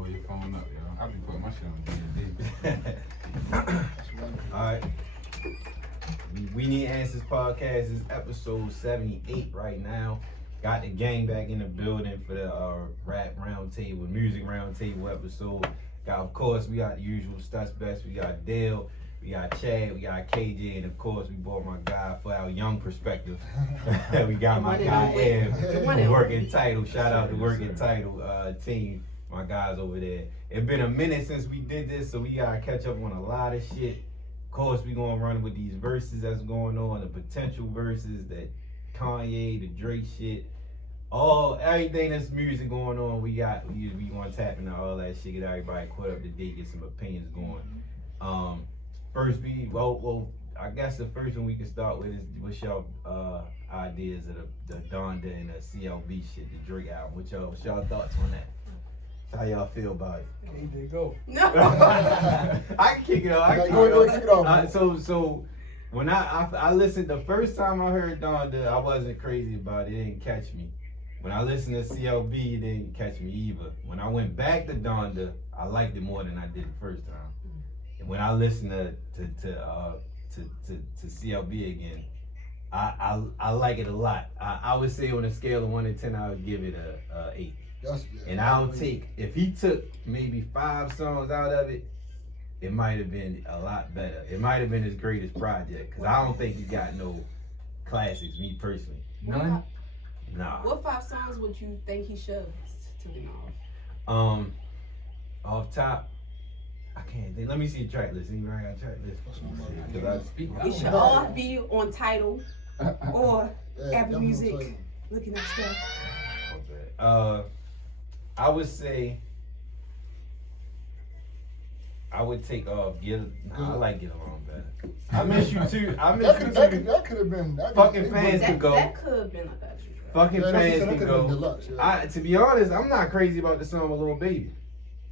Roll your phone up, yo. I be putting my shit on D&D. Alright. We Need Answers podcast is episode 78 right now. Got the gang back in the building for the rap roundtable, music roundtable episode. Of course, we got the usual suspects. We got Dale, we got Chad, we got KJ, and of course, we brought my guy for our young perspective. We got my guy Em, Working Title. Shout out to Working Title team, my guys over there. It's been a minute since we did this, so we gotta catch up on a lot of shit. Of course, we gonna run with these verses that's going on, the potential verses, that Kanye, the Drake shit. Everything that's music going on, we want to tap into all that shit, get everybody caught up to date, get some opinions going. First, I guess the first one we can start with is what's y'all ideas of the Donda and the CLB shit, the Drake album. What's y'all thoughts on that? How y'all feel about it? KJ, go. No. I can kick it off. Go kick it off. So when I listened the first time I heard Donda, I wasn't crazy about it. It didn't catch me. When I listened to CLB, it didn't catch me either. When I went back to Donda, I liked it more than I did the first time. And when I listened to CLB again, I like it a lot. I would say on a scale of 1 to 10, I would give it a 8. And if he took maybe 5 songs out of it, it might have been a lot better. It might have been his greatest project, because I don't think he got no classics, me personally. None? Nah. What 5 songs would you think he should have taken off? Off top, I can't think. Let me see the track list. Anybody got a track list? It should all be on Tidal or Apple Music. Looking at stuff. I would say I would take off I like Get Along Better. I miss you too. That could have been. Fucking fans could go. That could have been a better track. Fucking fans can go. To be honest, I'm not crazy about the song with Lil Baby.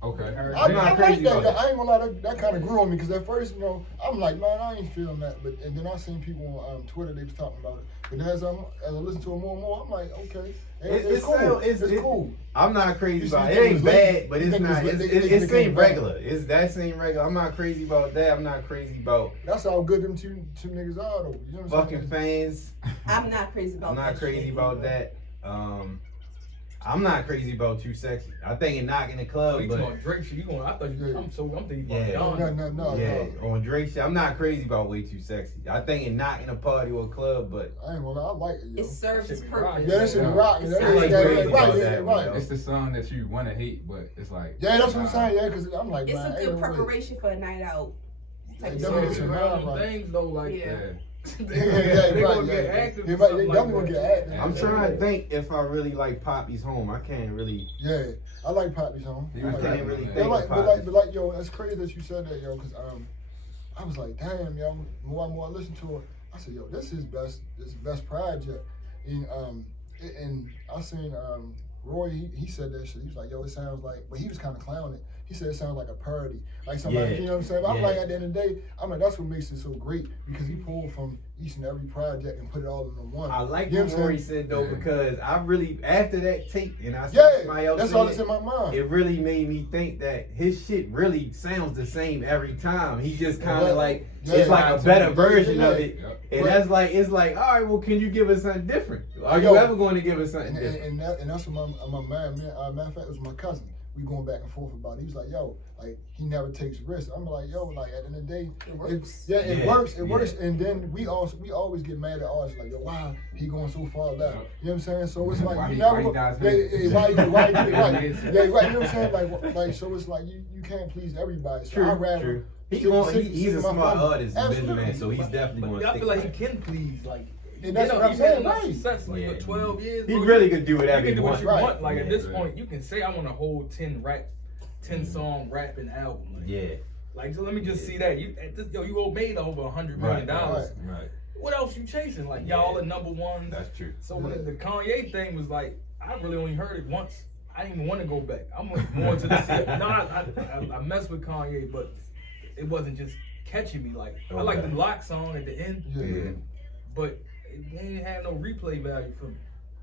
Okay. I'm not crazy about it. I ain't gonna lie, that kind of grew on me, because at first, I'm like, man, I ain't feeling that. And then I seen people on Twitter, they was talking about it. But as I listen to it more and more, I'm like, okay, it's cool. It's cool. I'm not crazy about it. It ain't bad, but it's not. It seems regular. That seem regular. I'm not crazy about that. I'm not crazy about. That's how good them two niggas are, though. You know what I'm fucking fans. I'm not crazy about that. I'm not crazy about that. I'm not crazy about Too Sexy. I think it knock in the club. You but talking Drake shit? I'm thinking about on Drake shit. I'm not crazy about Way Too Sexy. I think it knock in a party or a club, but I ain't gonna lie, I like it. Yo. It serves its purpose. Yeah, that shit rock. Right. It's the song that you want to hate, but it's like. Yeah, that's what I'm saying. Yeah, because I'm like, it's a good preparation for a night out. Things though, like they gonna get active. They gonna get active. I'm trying to think if I really like Poppy's Home. I can't really. Yeah, I like Poppy's Home. I can't really think of Poppy's. But like, yo, it's crazy that you said that, yo, because I was like, damn, yo, more and more I listened to it, I said, yo, this is best project. And I seen Roy, he said that shit. He was like, yo, it sounds like, but he was kind of clowning. He said it sounds like a parody, like somebody, you know what I'm saying? But I'm like, at the end of the day, I'm like, that's what makes it so great, because he pulled from each and every project and put it all in one. I like what Rory said though, because I really, after that tape, and I said somebody else that's all that's in my mind. It really made me think that his shit really sounds the same every time. He just kind of like, it's like a better version of it. And that's like, it's like, all right, well, can you give us something different? Are you ever going to give us something different? And that's what my man, matter of fact, it was my cousin. We going back and forth about it. He was like, yo, like, he never takes risks. I'm like, yo, like, at the end of the day, it works. It works. And then we always get mad at artists, like, yo, why he going so far left? You know what I'm saying? So it's like, why you he never, does right. You know what I'm saying? Like, so it's like, you can't please everybody. So True, I'd rather. true. He's a smart artist, businessman, so he's definitely going to I feel like he can please, like. And that's what I'm saying, right? Success, like, for 12 years. He really could do whatever he wants. Like, at this point, you can say I want a whole 10 song rapping album. Like, like, so let me just see that. You made over $100 million. Right. What else you chasing? Like, y'all are number one. That's true. So when the Kanye thing was like, I really only heard it once. I didn't even want to go back. I'm more to the I messed with Kanye, but it wasn't just catching me. Like, I like the Lock song at the end, but it ain't had no replay value for me.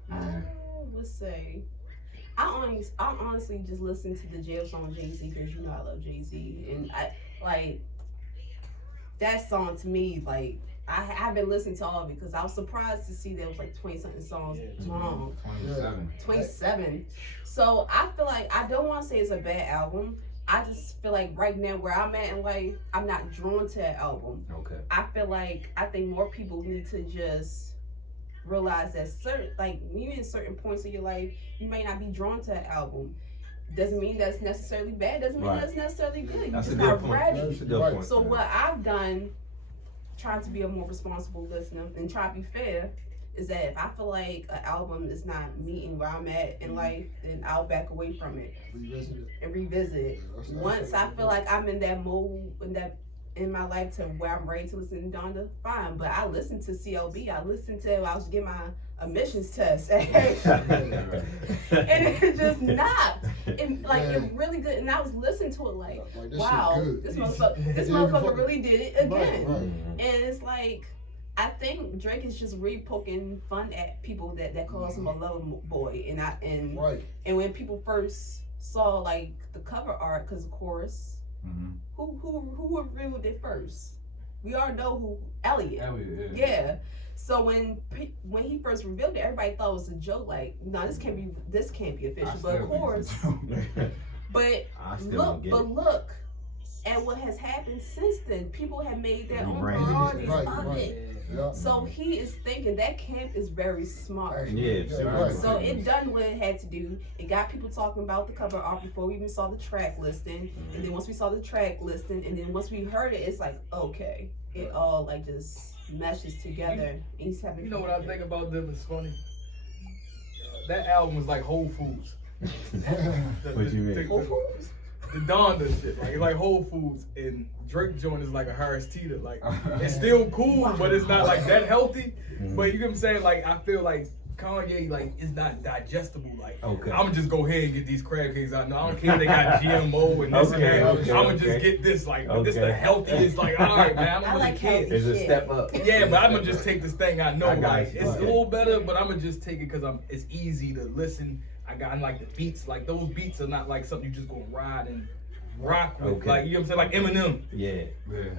I would say I honestly just listen to the jail song Jay-Z because you know I love Jay-Z, and I like that song to me. Like I've been listening to all of it because I was surprised to see there was like 20-something songs long. 27. So I feel like I don't want to say it's a bad album. I just feel like right now where I'm at in life, I'm not drawn to that album. Okay. I think more people need to just realize that you in certain points of your life, you may not be drawn to an album. Doesn't mean that's necessarily bad. Doesn't mean that's necessarily good. That's You're a just good not point. ready. That's a good point. So what I've done, trying to be a more responsible listener and try to be fair, is that if I feel like an album is not meeting where I'm at in life, then I'll back away from it and revisit it. Once I feel like I'm in that mode, in my life to where I'm ready to listen to Donda, fine. But I listened to CLB. I was getting my emissions test, and it's just not. It's really good. And I was listening to it like wow, this motherfucker really did it again. Right. And it's like, I think Drake is just really poking fun at people that calls him a lover boy, and when people first saw like the cover art, because of course, who revealed it first? We all know who Elliot. Yeah. So when he first revealed it, everybody thought it was a joke. Like, no, this can't be official. But of course, look at what has happened since then. People have made their own parodies of it. Yeah. So he is thinking that camp is very smart. So it done what it had to do. It got people talking about the cover art before we even saw the track listing. And then once we saw the track listing, and then once we heard it, it's like, okay, it all like just meshes together. And he's having you know what I think about them is funny? That album was like Whole Foods. What you mean? Whole Foods? The Donda shit, like it's like Whole Foods, and Drake joint is like a Harris Teeter. Like it's still cool, but it's not like that healthy. But you know what I'm saying? Like I feel like Kanye like is not digestible. Like I'ma just go ahead and get these crab cakes out. No, I don't care if they got GMO and this and that. I'ma just get this. Like this the healthiest. Like all right, man. I don't really care. It's a step up. Yeah, but I'ma just take this thing I know. Like it's a little better, but I'ma just take it because it's easy to listen. I like the beats. Like those beats are not like something you just gonna ride and rock with. Like you know what I'm saying? Like Eminem. Yeah.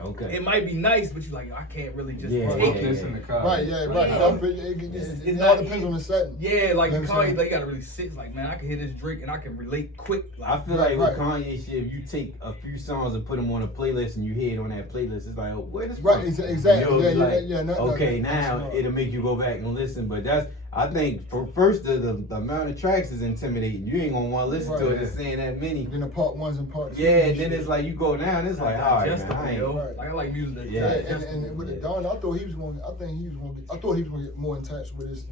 Okay. It might be nice, but you're like, I can't really just take this in the car. Right. It all depends on the setting. Yeah, like Kanye, like, you gotta really sit. Like, man, I can hear this Drake and I can relate quick. Like, I feel like with Kanye shit, if you take a few songs and put them on a playlist and you hear it on that playlist, it's like, oh, where this from? Exactly. Now it'll make you go back and listen. But I think for first the amount of tracks is intimidating. You ain't gonna want to listen to it and saying that many. Then the part ones and part 2. Yeah, and then it's like you go down. It's like, all right, man, I like music. And with the Don, I thought he was going to get more in touch with his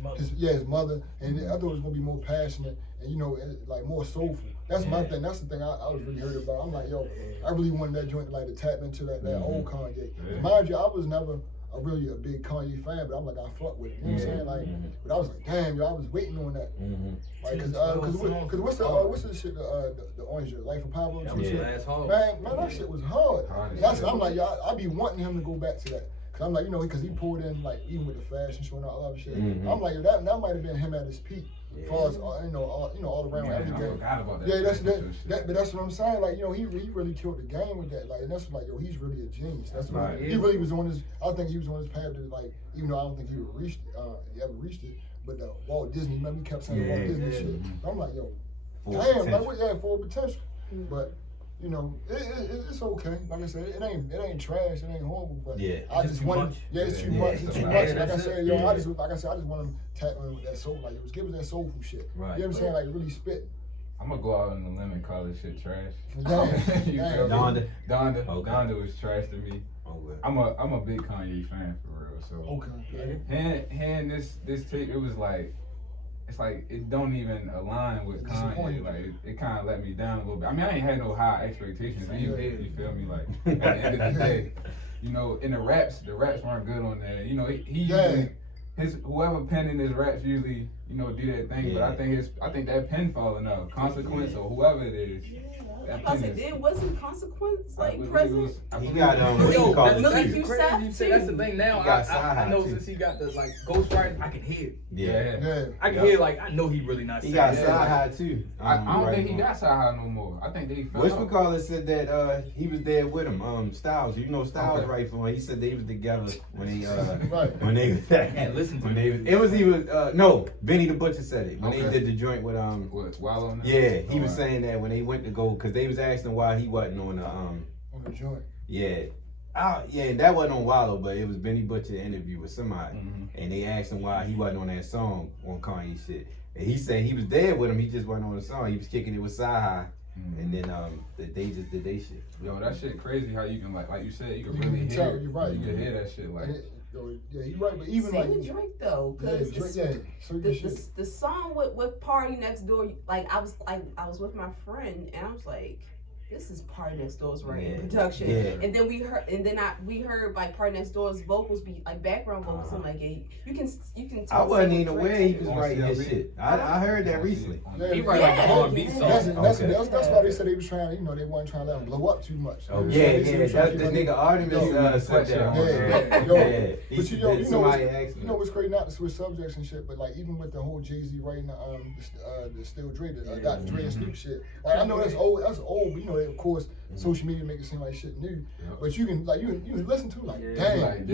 mother, and I thought it was going to be more passionate and like more soulful. That's my thing. That's the thing I was really hurt about. I'm like, yo, I really wanted that joint to tap into that old Kanye. Mind you, I was never really a big Kanye fan, but I'm like, I fuck with it. You know what I'm saying? Like, but I was like, damn, yo, I was waiting on that. Like, cause what's the shit? The orange, Life of Pablo. That was hard. Man, that shit was hard. I'm like, yo, I be wanting him to go back to that. Cause I'm like, cause he pulled in like even with the fashion show and all that other shit. I'm like, that might have been him at his peak. As far as all around everything. I forgot about that. Yeah, but that's what I'm saying. Like, he really killed the game with that. Like, and that's like, he's really a genius. That's what he really was on his. I think he was on his path to like, even though I don't think he ever reached it. But Walt Disney, remember he kept saying Walt Disney shit. I'm like, yo, damn, like full potential. But it's okay. Like I said, it ain't trash. It ain't horrible. But I just want. It's too much. It's too much. Like I said, I just want him tapping with that soul. Like, give us that soulful shit. Right. You know what I'm saying? Like, really spit. I'm gonna go out on the limb and call this shit trash. Donda. Donda was trash to me. I'm a big Kanye fan for real. So hearing this tape, it was like. It's like it don't even align with Kanye. Like it kind of let me down a little bit. I mean, I ain't had no high expectations either. You feel me? Like at the end of the day, in the raps weren't good on there. He usually whoever penning his raps usually do that thing. But I think that pen falling out, Consequence or whoever it is. I'm about to say, there wasn't consequence present. He got what you call that's you crazy. You say that's the thing now. I know since he got the ghostwriting, I can hear it. Yeah. I can hear I know he really not. He got side high too. I don't think he got side high no more. I think they. Whatchamacallit said that he was there with him. Styles, Styles right from he said they was together when they when they listen to it was no, Benny the Butcher said it when they did the joint with Wallow. Yeah, he was saying that when they went to go because they was asking why he wasn't on the joint. Yeah. That wasn't on Wallow, but it was Benny Butcher interview with somebody, and they asked him why he wasn't on that song on Kanye shit, and he said he was there with him, he just wasn't on the song. He was kicking it with Sci-Hi, and then they just did they shit. Yo, that shit crazy how you can like you said you can really hear. You're right. You can hear that shit like. Yeah, you're right, but even same with Drake though, because the song with Party Next Door, I was with my friend and I was like, this is Party Next Door's production, and then we heard like Party Next Door's vocals be like background vocals. I'm like, yeah, you can. I wasn't even aware he was writing this shit. I heard that recently. He write like R&B songs. That's why they said they was trying. They wasn't trying to let him blow up too much. That's the nigga Artemis said that. But you know what's crazy? Not to switch subjects and shit, but like even with the whole Jay-Z writing the Still Dre, Dr. Dre and Snoop shit. Like I know that's old. But of course, social media make it seem like shit new. But you can you listen to damn,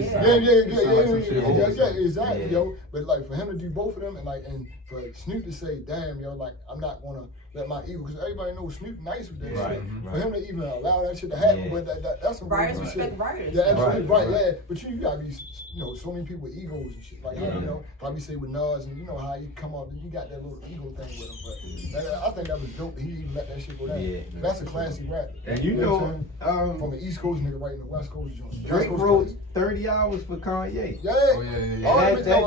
exactly, yo. But like for him to do both of them and for Snoop to say, damn, yo, like I'm not gonna let my ego, because everybody knows Snoop nice with that shit. For him to even allow that shit to happen, but that's some writers respect writers. Yeah, absolutely right. Yeah, but you gotta be, so many people with egos and shit. Like probably say with Nas and how he come up, he got that little ego thing with him. But I think that was dope that he even let that shit go down. Yeah, that's a classy rap. And from an East Coast nigga writing the West Coast joint. Drake wrote 30 hours for Kanye. Yeah.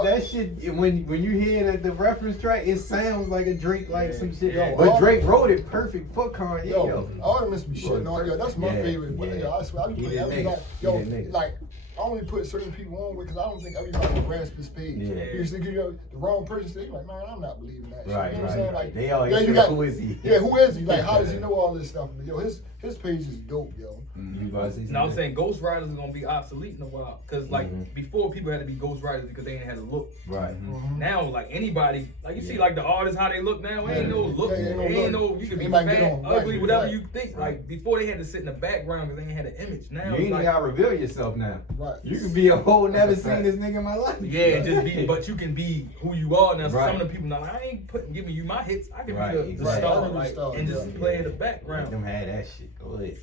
That shit, when you hear the reference track, it sounds like a Drake some shit. But Drake wrote it perfect for Kanye. Yo, Artemis be shitting on. Yo, that's my favorite. I swear, I be putting everybody. Like, I only put certain people on with because I don't think everybody can grasp this page. Because the wrong person say, like, man, I'm not believing that shit. You know what I'm saying? Like, they always say, who is he? Yeah, who is he? Like, how does he know all this stuff? But yo, his page is dope, yo. Now I'm saying ghostwriters are gonna be obsolete in a while, because before people had to be ghostwriters because they ain't had a look. Right. Now like anybody, like you see like the artists how they look now, ain't no look, ain't no you can be fat, ugly, whatever you think. Like before they had to sit in the background because they ain't had an image. Now you ain't gotta reveal yourself now. Right. You can be a whole never seen this nigga in my life. Yeah, just be, but you can be who you are now. So some of the people now, like, I ain't giving you my hits. I can be the star, and just play in the background. Let them have that shit. Go ahead.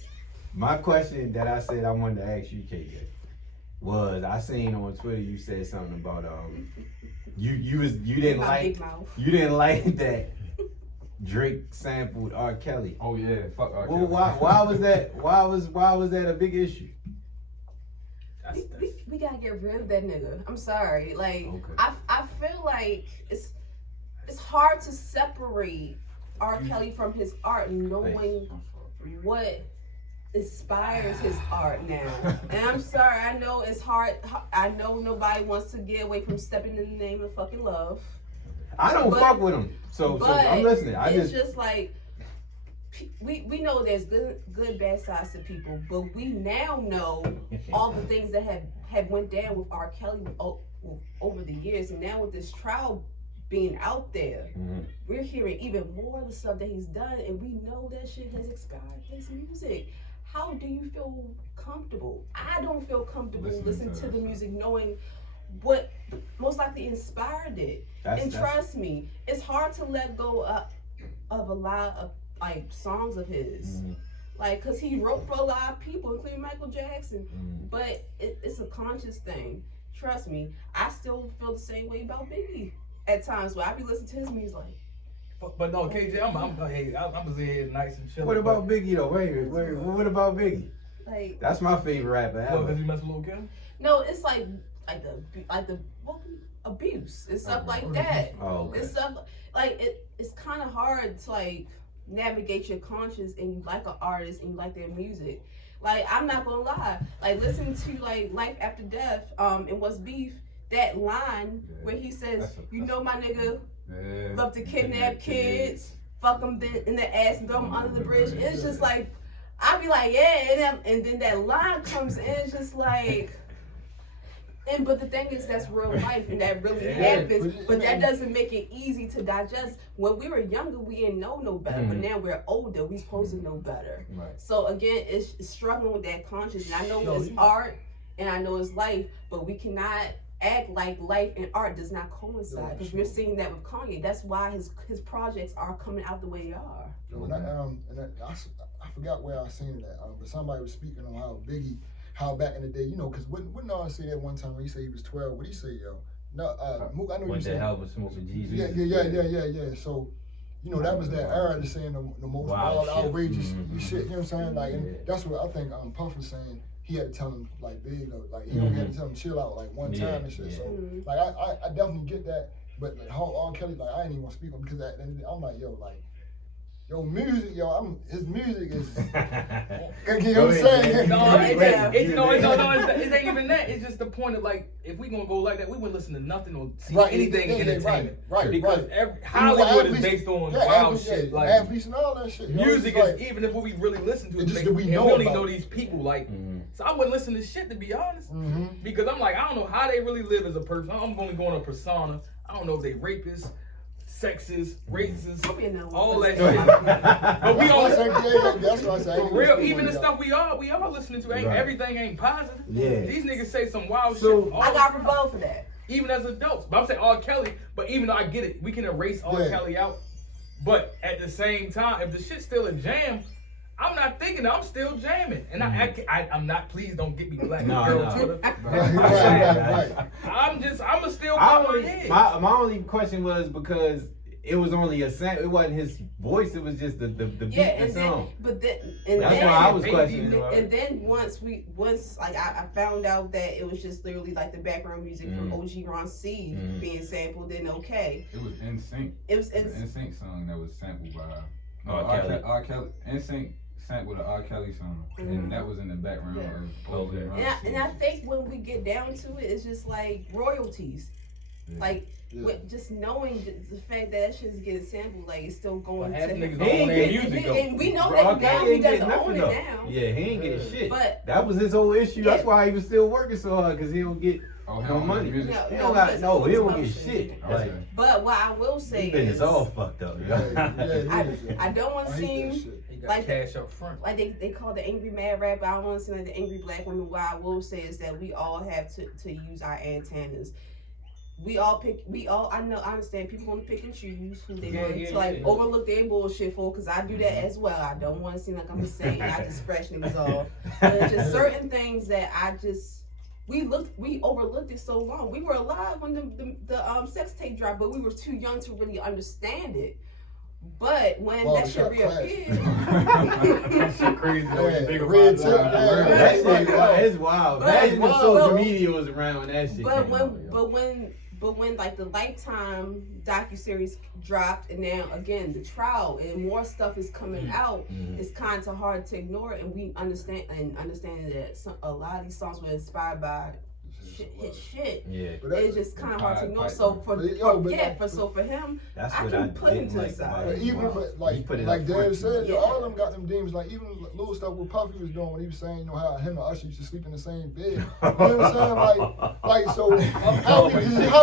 My question that I said I wanted to ask you, KJ, was I seen on Twitter you said something about you didn't like that Drake sampled R. Kelly. Oh yeah, fuck R. Kelly. Well, why was that? Why was that a big issue? We gotta get rid of that nigga. I'm sorry. Like I feel like it's hard to separate R. Kelly from his art, knowing what inspires his art now. And I'm sorry, I know it's hard. I know nobody wants to get away from stepping in the name of fucking love. I don't fuck with him, so I'm listening. It's just like we know there's good bad sides to people, but we now know all the things that have went down with R. Kelly over the years, and now with this trial being out there, we're hearing even more of the stuff that he's done, and we know that shit has expired his music. How do you feel comfortable? I don't feel comfortable listening to the music knowing what most likely inspired it. Trust me, it's hard to let go of a lot of like songs of his. Like, cause he wrote for a lot of people, including Michael Jackson, but it's a conscious thing. Trust me, I still feel the same way about Biggie at times where I be listening to his music like. But no, KJ, I'm just here nice and chill. What about Biggie though? Wait, what about Biggie? Like, that's my favorite rapper ever. Because he messed with Lil Kim? No, it's like the abuse and stuff like that. It's stuff like it's kind of hard to like navigate your conscience, and you like an artist and you like their music. Like, I'm not gonna lie, like listening to like Life After Death, and What's Beef, that line where he says, you know my nigga love to kidnap kids, fuck them in the ass and throw them under the bridge. And it's just like, I be like, yeah, and then that line comes in, it's just like, but the thing is, that's real life, and that really happens. But that doesn't make it easy to digest. When we were younger, we didn't know no better, but now we're older, we supposed to know better. Right. So again, it's struggling with that conscience. And I know it's art, and I know it's life, but we cannot act like life and art does not coincide, because we're seeing that with Kanye. That's why his projects are coming out the way they are. I forgot where I seen that, but somebody was speaking on how back in the day, because wouldn't I say that one time when he said he was 12? What did he say, yo? No, Mook, I know you said. What the hell was smoking Jesus? Yeah. So, that was that era to saying the most wild, outrageous shit. You know what I'm saying? Like, and that's what I think Puff was saying. He had to tell him like big, like he only had to tell him chill out like one time and shit. So, like I definitely get that. But like how R. Kelly, like I ain't even gonna speak on because I'm like, yo, music, his music is. You know what I'm saying? No, it ain't even that. It's just the point of like, if we gonna go like that, we wouldn't listen to nothing or see anything in entertainment. Right. Because Hollywood is based on wild shit. Like athletes and all that shit. Music is, even if what we really listen to, just we only know these people. Like, so I wouldn't listen to shit, to be honest. Because I'm like, I don't know how they really live as a person. I'm only going on a persona. I don't know if they rapists, sexist, racist, all that shit. But we all, that's what I say. For real, even the stuff we all listening to, everything ain't positive. Yeah. These niggas say some wild shit. I got rebuttal for that. Even as adults. But I'm saying R. Kelly, but even though I get it, we can erase R. Kelly out. But at the same time, if the shit's still a jam, I'm not thinking I'm still jamming. And I'm not, please don't get me black girl Twitter. Right. I'ma still pop my head. My only question was because it was only a sample. It wasn't his voice. It was just the beat the song. That's why I was questioning. And then once I found out that it was just literally like the background music from OG Ron C being sampled, then okay. It was NSYNC. It was an NSYNC song that was sampled by R. Kelly. NSYNC sampled an R. Kelly song, and that was in the background of OG Ron C. And I think when we get down to it, it's just like royalties. Like, with just knowing the fact that shit's getting sampled, like, it's still going to him. And we know that now he doesn't own it now. Yeah, he ain't getting shit. But that was his whole issue. That's why he was still working so hard, because he don't get no money. He don't get shit. But what I will say is, it's all fucked up. I don't want to seem like cash up front. Like they call the angry mad rapper. I don't want to seem like the angry black woman. What I will say is that we all have to use our antennas. I understand people want to pick and choose who they want to overlook their bullshit for, because I do that as well. I don't want to seem like I'm just saying I just scratch niggas off. But there's just certain things that we overlooked it so long. We were alive when the sex tape dropped, but we were too young to really understand it. But when that shit reappeared, that shit crazy. That shit is wild. Imagine if social media was around when that shit But when like the Lifetime docuseries dropped, and now again the trial and more stuff is coming out, it's kind of hard to ignore it, and we understand that a lot of these songs were inspired by his shit. Yeah, it's just kind of hard to ignore. So for him, I can put him to the side. Even like Dave said, all of them got them demons. Like even little stuff what Puffy was doing when he was saying, how him and Usher used to sleep in the same bed. You know what I'm saying? Like so, how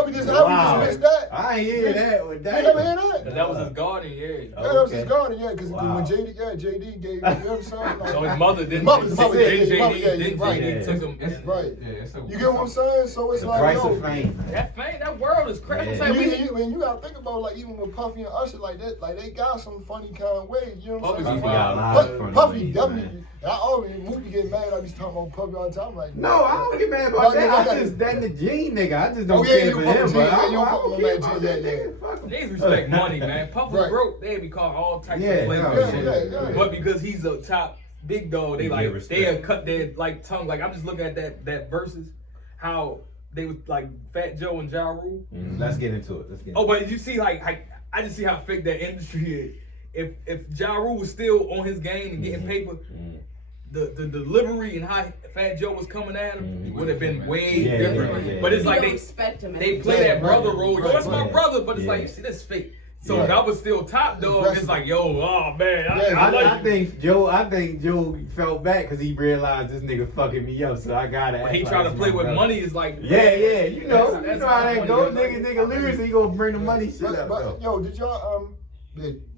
we just missed that? I ain't hear that. You never hear that? That was his garden, that was his garden, because when JD gave, you know what I'm saying? So his mother didn't. JD took him. Right. You get what I'm saying? So it's like, that fame, that world is crazy. When you gotta think about, like, even with Puffy and Usher, like that, like they got some funny kind of way. You know what I'm saying? Puffy definitely. I always Mookie get mad. I be talking about Puffy all the time. Like, no, I don't get mad about that. I just that the Gene nigga. I just don't care for him. But you don't Niggas respect money, man. Puffy broke. They be called all types of flavors shit. But because he's a top big dog, they cut their tongue. Like, I'm just looking at that verses. How they was like Fat Joe and Ja Rule. Let's get into it. But did you see I just see how fake that industry is. If Ja Rule was still on his game and getting paper, the delivery and how Fat Joe was coming at him would have been way different. But it's like they play that brother role. Yo, that's my brother, but it's like, you see, that's fake. So that was still top dog. It's like, yo, oh man, I think Joe felt bad because he realized this nigga fucking me up, so I gotta. But he trying to play with money is like, yeah, you know how that goes. Nigga lose, he gonna bring the money shit up. But yo, did y'all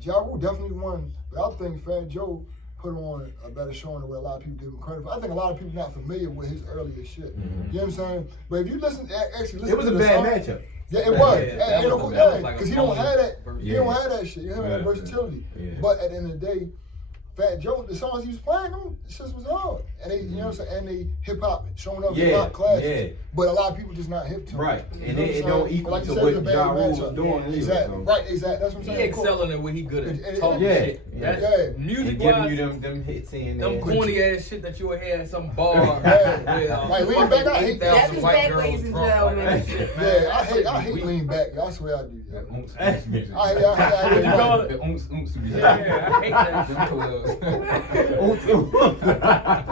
Ja Rule definitely won, but I think Fat Joe put on a better showing than what a lot of people give him credit for. I think a lot of people not familiar with his earlier shit. You know what I'm saying? But if you listen, it was a bad matchup. Yeah, it was. Because he don't have that. He don't have that shit. He don't have that versatility. Yeah. But at the end of the day, Fat Joe, the songs he was playing, them shit was hard. And they, you know what I'm saying? And they hip hop, showing up hip hop classes. Yeah. But a lot of people just not hip to it. Right. And it don't equal to what Ja Rule was doing. Exactly. Right, exactly. That's what I'm saying. He excelling at what he good at. Talking shit. That's music giving you them hits in there. Them corny ass shit that you would hear at some bar. Like lean back, I hate that. That's his back, ladies and gentlemen. Yeah, I hate lean back. I swear I do. I hate that shit. When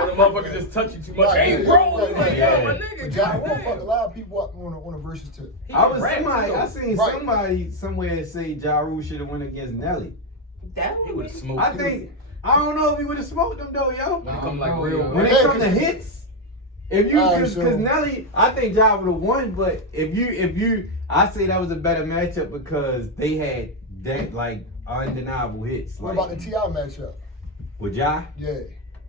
the motherfucker just touch you too much, hey bro, like, yo, my nigga. Ja Rule fucked a lot of people up on a versus tip. I seen somebody somewhere say Ja Rule should have went against Nelly. That he would have smoked. I don't know if he would have smoked them though, yo. When it come to hits, if you because Nelly, I think Ja would have won, but if you, I say that was a better matchup because they had that like undeniable hits. What about the T.I. matchup? With Ja? Yeah.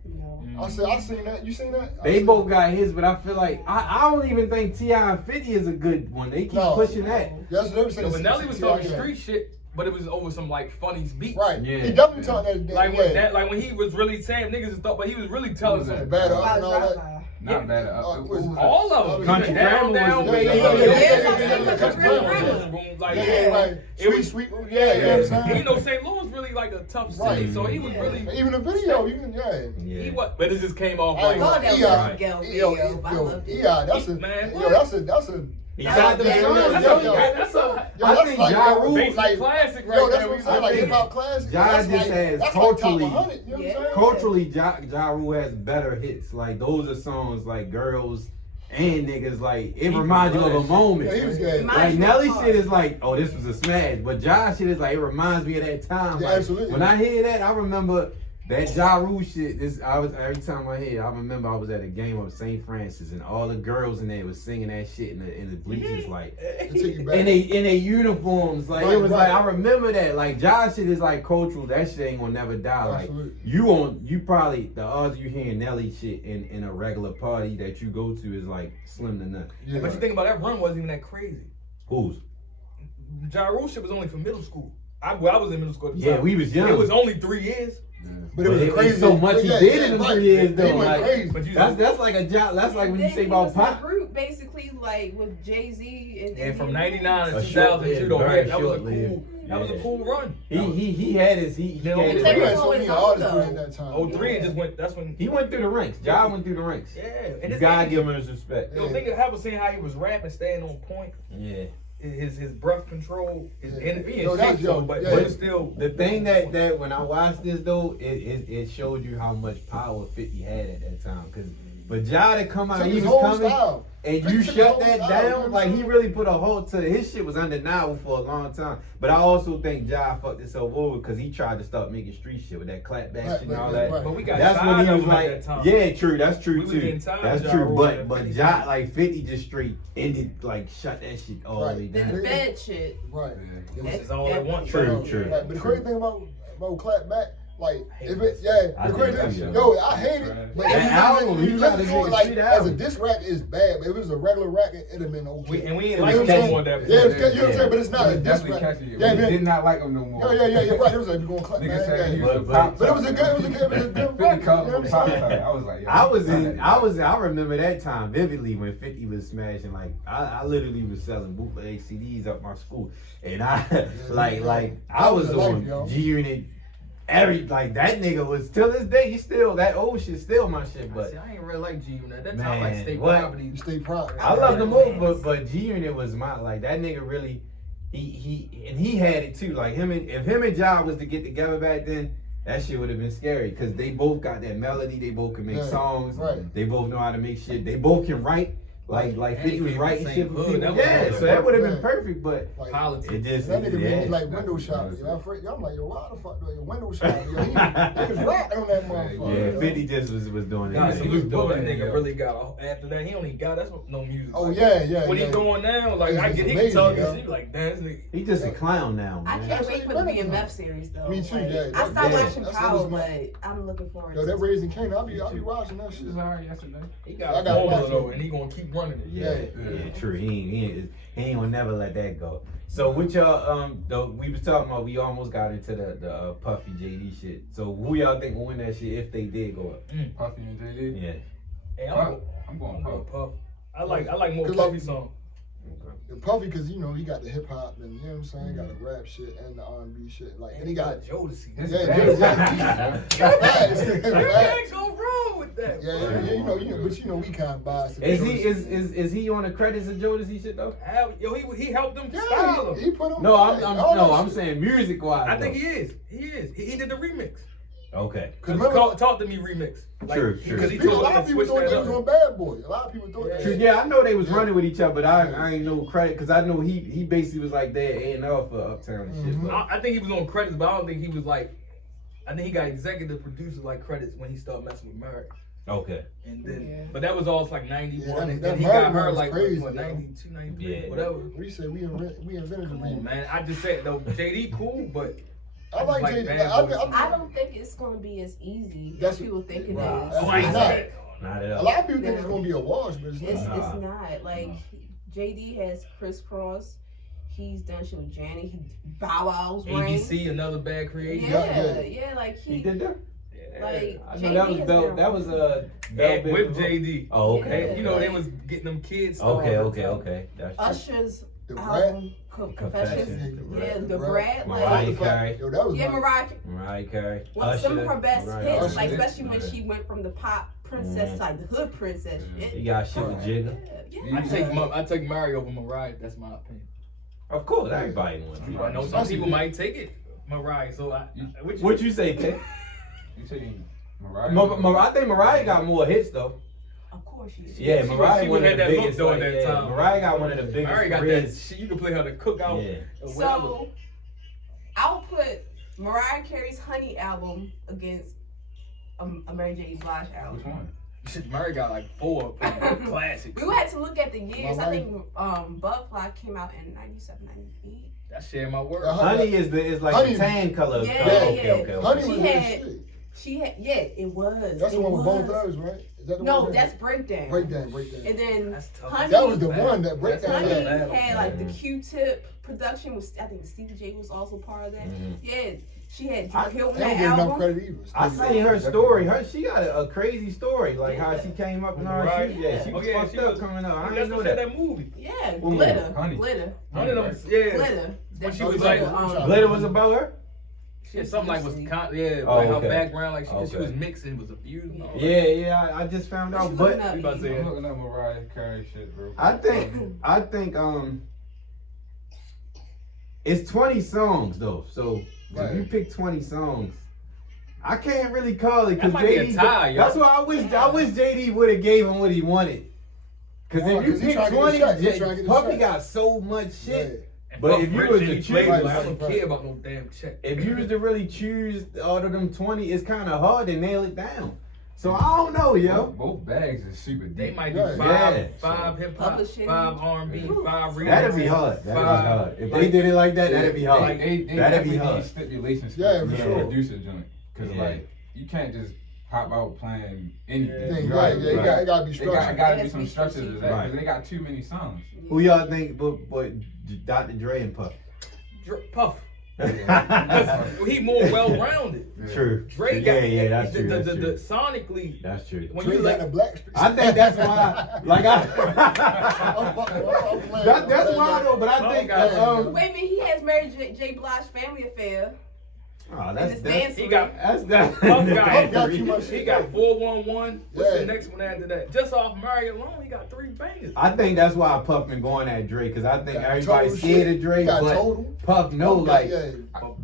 No. I seen that. You seen that? They both got hits, but I feel like I don't even think T.I. and 50 is a good one. They keep pushing that. That's what they but Nelly was talking street shit, but it was over some like funny beats. Right. Yeah. He definitely talking that. Like when he was really saying niggas thought, but he was really telling some bad up and all that. Not bad up. All of them. Country Grammar was Sweet. He know St. Louis really like a tough city, so he was really. Even the video, you can He what? But it just came off like. That's a. He got the songs. I think Ja Rule like classic right there. That's what I'm saying, like hip hop classic. Ja just has culturally, Ja Rule has better hits. Like those are songs like girls and niggas. Like it reminds you of a moment. Like Nelly shit is like, oh, this was a smash, but Ja shit is like it reminds me of that time. Like, absolutely. When I hear that, I remember. That Ja Rule shit, every time I hear it, I remember I was at a game of St. Francis and all the girls in there was singing that shit in the bleachers, like in their uniforms. Like it was like I remember that. Like Ja shit is like cultural. That shit ain't gonna never die. Like you probably the odds of you hearing Nelly shit in a regular party that you go to is like slim to none. Yeah, but you think about that run wasn't even that crazy. Whose? Ja Rule shit was only for middle school. I was in middle school at the time. We was young. It was only 3 years. But it was crazy. So much he did in them 3 years though. Like, that's like a job. That's like when you say about pop. Group basically like with Jay-Z and from '99 to 2002 though. That was a cool run. He had his he had his had so many artists during that time. 03 just went. That's when he went through the ranks. Ja went through the ranks. Yeah, and you gotta give him his respect. Yo, think of how was saying how he was rapping, staying on point. Yeah. His breath control, his energy, but still. The thing that when I watched this though, it showed you how much power 50 had at that time. But Ja to come out, he was coming, and you shut that down. Like he really put a halt to his shit was undeniable for a long time. But I also think Ja fucked himself over because he tried to start making street shit with that clapback shit and all that. But we got that's when he was like, that time. yeah, true, that's true too. That's true. But Ja like 50 just straight ended like shut that shit all the way down. The Fed shit. Right. That's all I want. True. Right. But the crazy thing about clapback. Like if it, the crazy I hate it. But that album, you gotta make it like as a diss rack is bad. But if it was a regular rack, it'd have been okay. And we ain't like him no more. Yeah, you know what I'm saying. But it's not a diss rack. Yeah, we did not like him no more. Yeah. Right. It was like we going clap. But it was a good rack. I remember that time vividly when 50 was smashing. Like I literally was selling bootleg CDs up my school, and I I was on G Unit. Like that nigga was till this day. He still that old shit still my shit. But I ain't really like G Unit. That time like State Property. State Property. I love the move, but G Unit was my like that nigga really. He had it too. Like if him and Ja was to get together back then, that shit would have been scary because they both got that melody. They both can make songs. Right. They both know how to make shit. They both can write. Like 50 was writing shit for people. That Yeah, so that would have been perfect, but Like, politics. it just that nigga yeah. be like window shopping. You know, I'm like, yo, why the fuck do your window shopping? Yo, he was right on that motherfucker. Yeah, 50 just was doing Nah, it. so he was that doing it, nigga yo. really got after that. He only got that's no music. Oh like, yeah. What he doing now? Like It's I get he amazing, can talk yo. and shit like damn this nigga. He just a clown now, I man. can't That's wait for what the he better BMF series though. Me too, Like, yeah. I stopped Yeah. watching That's Power, what but I'm looking forward Yo, to that it. Raising Cane, I'll be watching that She shit. was alright yesterday. He I got a gotta formula watch though, it. and he gonna keep running it. Yeah, true. He ain't gonna never let that go. So with y'all, though we was talking about, we almost got into the Puffy JD shit. So who y'all think will win that shit if they did go up? Puffy and JD. Yeah. Hey, I'm going I'm going Puff. Puff. I like more 'Cause, Puffy like, songs. And Puffy, because you know he got the hip hop and you know what I'm saying, he got the rap shit and the R&B shit. Like, and he got Jodeci. His Yeah, bag- facts. You can't go wrong with that. Yeah, you know, but you know we kind of biased. to Is the he Jodeci. is he on the credits of Jodeci shit though? Yo, he helped them Yeah, style he them. put on. No, all I'm that saying music wise. I think he is. He did the remix. Okay. Talk to Me remix. True. Because he shit. A told lot them of to people switch thought that they was up. on Bad Boy. A lot of people thought that. True. Yeah, I know they was running with each other, but I ain't no credit because I know he basically was like their A&R for Uptown and shit. But I think he was on credits, but I don't think he was like. I think he got executive producer like credits when he started messing with Mary. okay. And then, Yeah. but that was all like 91, Yeah, and that then he Mary got her was like crazy, what, yo. 92, 93, Yeah. whatever. We said we invented the Come on, remix. man. I just said though, JD cool, but I like like JD. Bad Boy. I don't think it's gonna be as easy That's- as people think it is. Right. oh, I ain't It's said Not at A all. lot of people think it's gonna be a wash, but it's It's not. not like JD has Crisscross. He's done shit with Janet. He Bow Wow's Ring. ABC, another bad creation. Yeah, like He did that? like I know that was JD has Bell. been That was And Bell with Biv. JD. Oh, okay. And, you know, they was getting them kids. Okay. started. That's true. Usher's The album Confessions. Confessions. Yeah, the Brad. Mariah Like, Carey. Yo, that was yeah, my- Mariah. Carey. Well, some of her best Mariah. hits, like Usher. especially when she went from the pop princess Mhm. like the hood princess shit. He got shit with Jigga. Yeah. I take Mary over Mariah. That's my opinion. Of course, everybody wants. I know some people might take it Mariah. So What you say, Ken? You saying Mariah? I think Mariah got more hits though. Of course she is. Yeah, She Mariah one of had the that look biggest. though Like, at that time. Mariah got one of the biggest. Mary got that careers. shit. You can play her the cookout. Yeah. Or whatever. So I'll put Mariah Carey's Honey album against a Mary J. Blige album. Which one? Shit, Mary got like 4 classics. We would have to look at the years. I think Butterfly came out in 97, 98. That's sharing my word. Honey is like Honey. the tan color. Yeah, Oh, yeah. okay. Honey She was had- good shit. She had, it was. That's it the one with was. both thugs, right? Is that the No, one? that's Breakdown. Breakdown. And then That's tough. Honey, That was the one that Breakdown Honey had. had like the Mhm. Q-Tip production was. I think Stevie J was also part of that. Mhm. Yeah, she had I- Drew Hill in They that don't get enough album. credit either. I seen her story. She got a crazy story, like how she came up and all that Right. shit. Yeah, she was fucked up coming up. I That's didn't know what that. that movie. Yeah, Ooh, Glitter, Honey. Glitter, One of them, yeah. Glitter. When she That was like, Glitter was about her. Yeah, something like was Oh, like okay. her background, like she Okay. was mixing, was abused. And all that. Yeah, I just found What out, you but looking up, You about to say I'm looking at Mariah Carey shit, bro. I think it's 20 songs though. So if you pick 20 songs, I can't really call it That because might be a JD. tie, yo. That's why I wish JD would have gave him what he wanted. Because Why? if you 'Cause he pick trying to get 20, the shot. He trying to get the Puffy shot. got so much shit. Yeah. And But Puff if you rich was and to he choose, played, like, I right, don't right. care about no damn check. If you was to really choose out of them 20, it's kind of hard to nail it down. So I don't know, yo. Both bags is super deep. They might do Yeah. five hip hop, Publishing. 5 R&B, 5 remixes. That'd be hard. That'd be 5 hard. If they did it like that, that'd be hard. They That'd be definitely hard. need stipulations for Yeah, for the sure. producer joint. Because, Yeah. like, you can't just pop out playing anything. Thing, You right, gotta- yeah, it gotta be They structured. gotta It be has to some be structure to strategic. that. Right. Because they got too many songs. Who y'all think, but Dr. Dre and Puff? Puff. Because he more well-rounded. True. Drake Yeah, got that's true. That's true. sonically. That's true. When Dre you got like, the black street. I think that's why, like I'm playing. that's why though. But I think Oh, Wait a minute, he has Mary J. Blige family affair. Oh, that's dance. He got that's that. Puff got too much shit. He got 411. What's Yeah. the next one after that? Just off Mary alone, he got 3 bangers. I think that's why Puff been going at Dre, because I think Got everybody's total scared shit. of Dre, Got but total. Puff know like Yeah.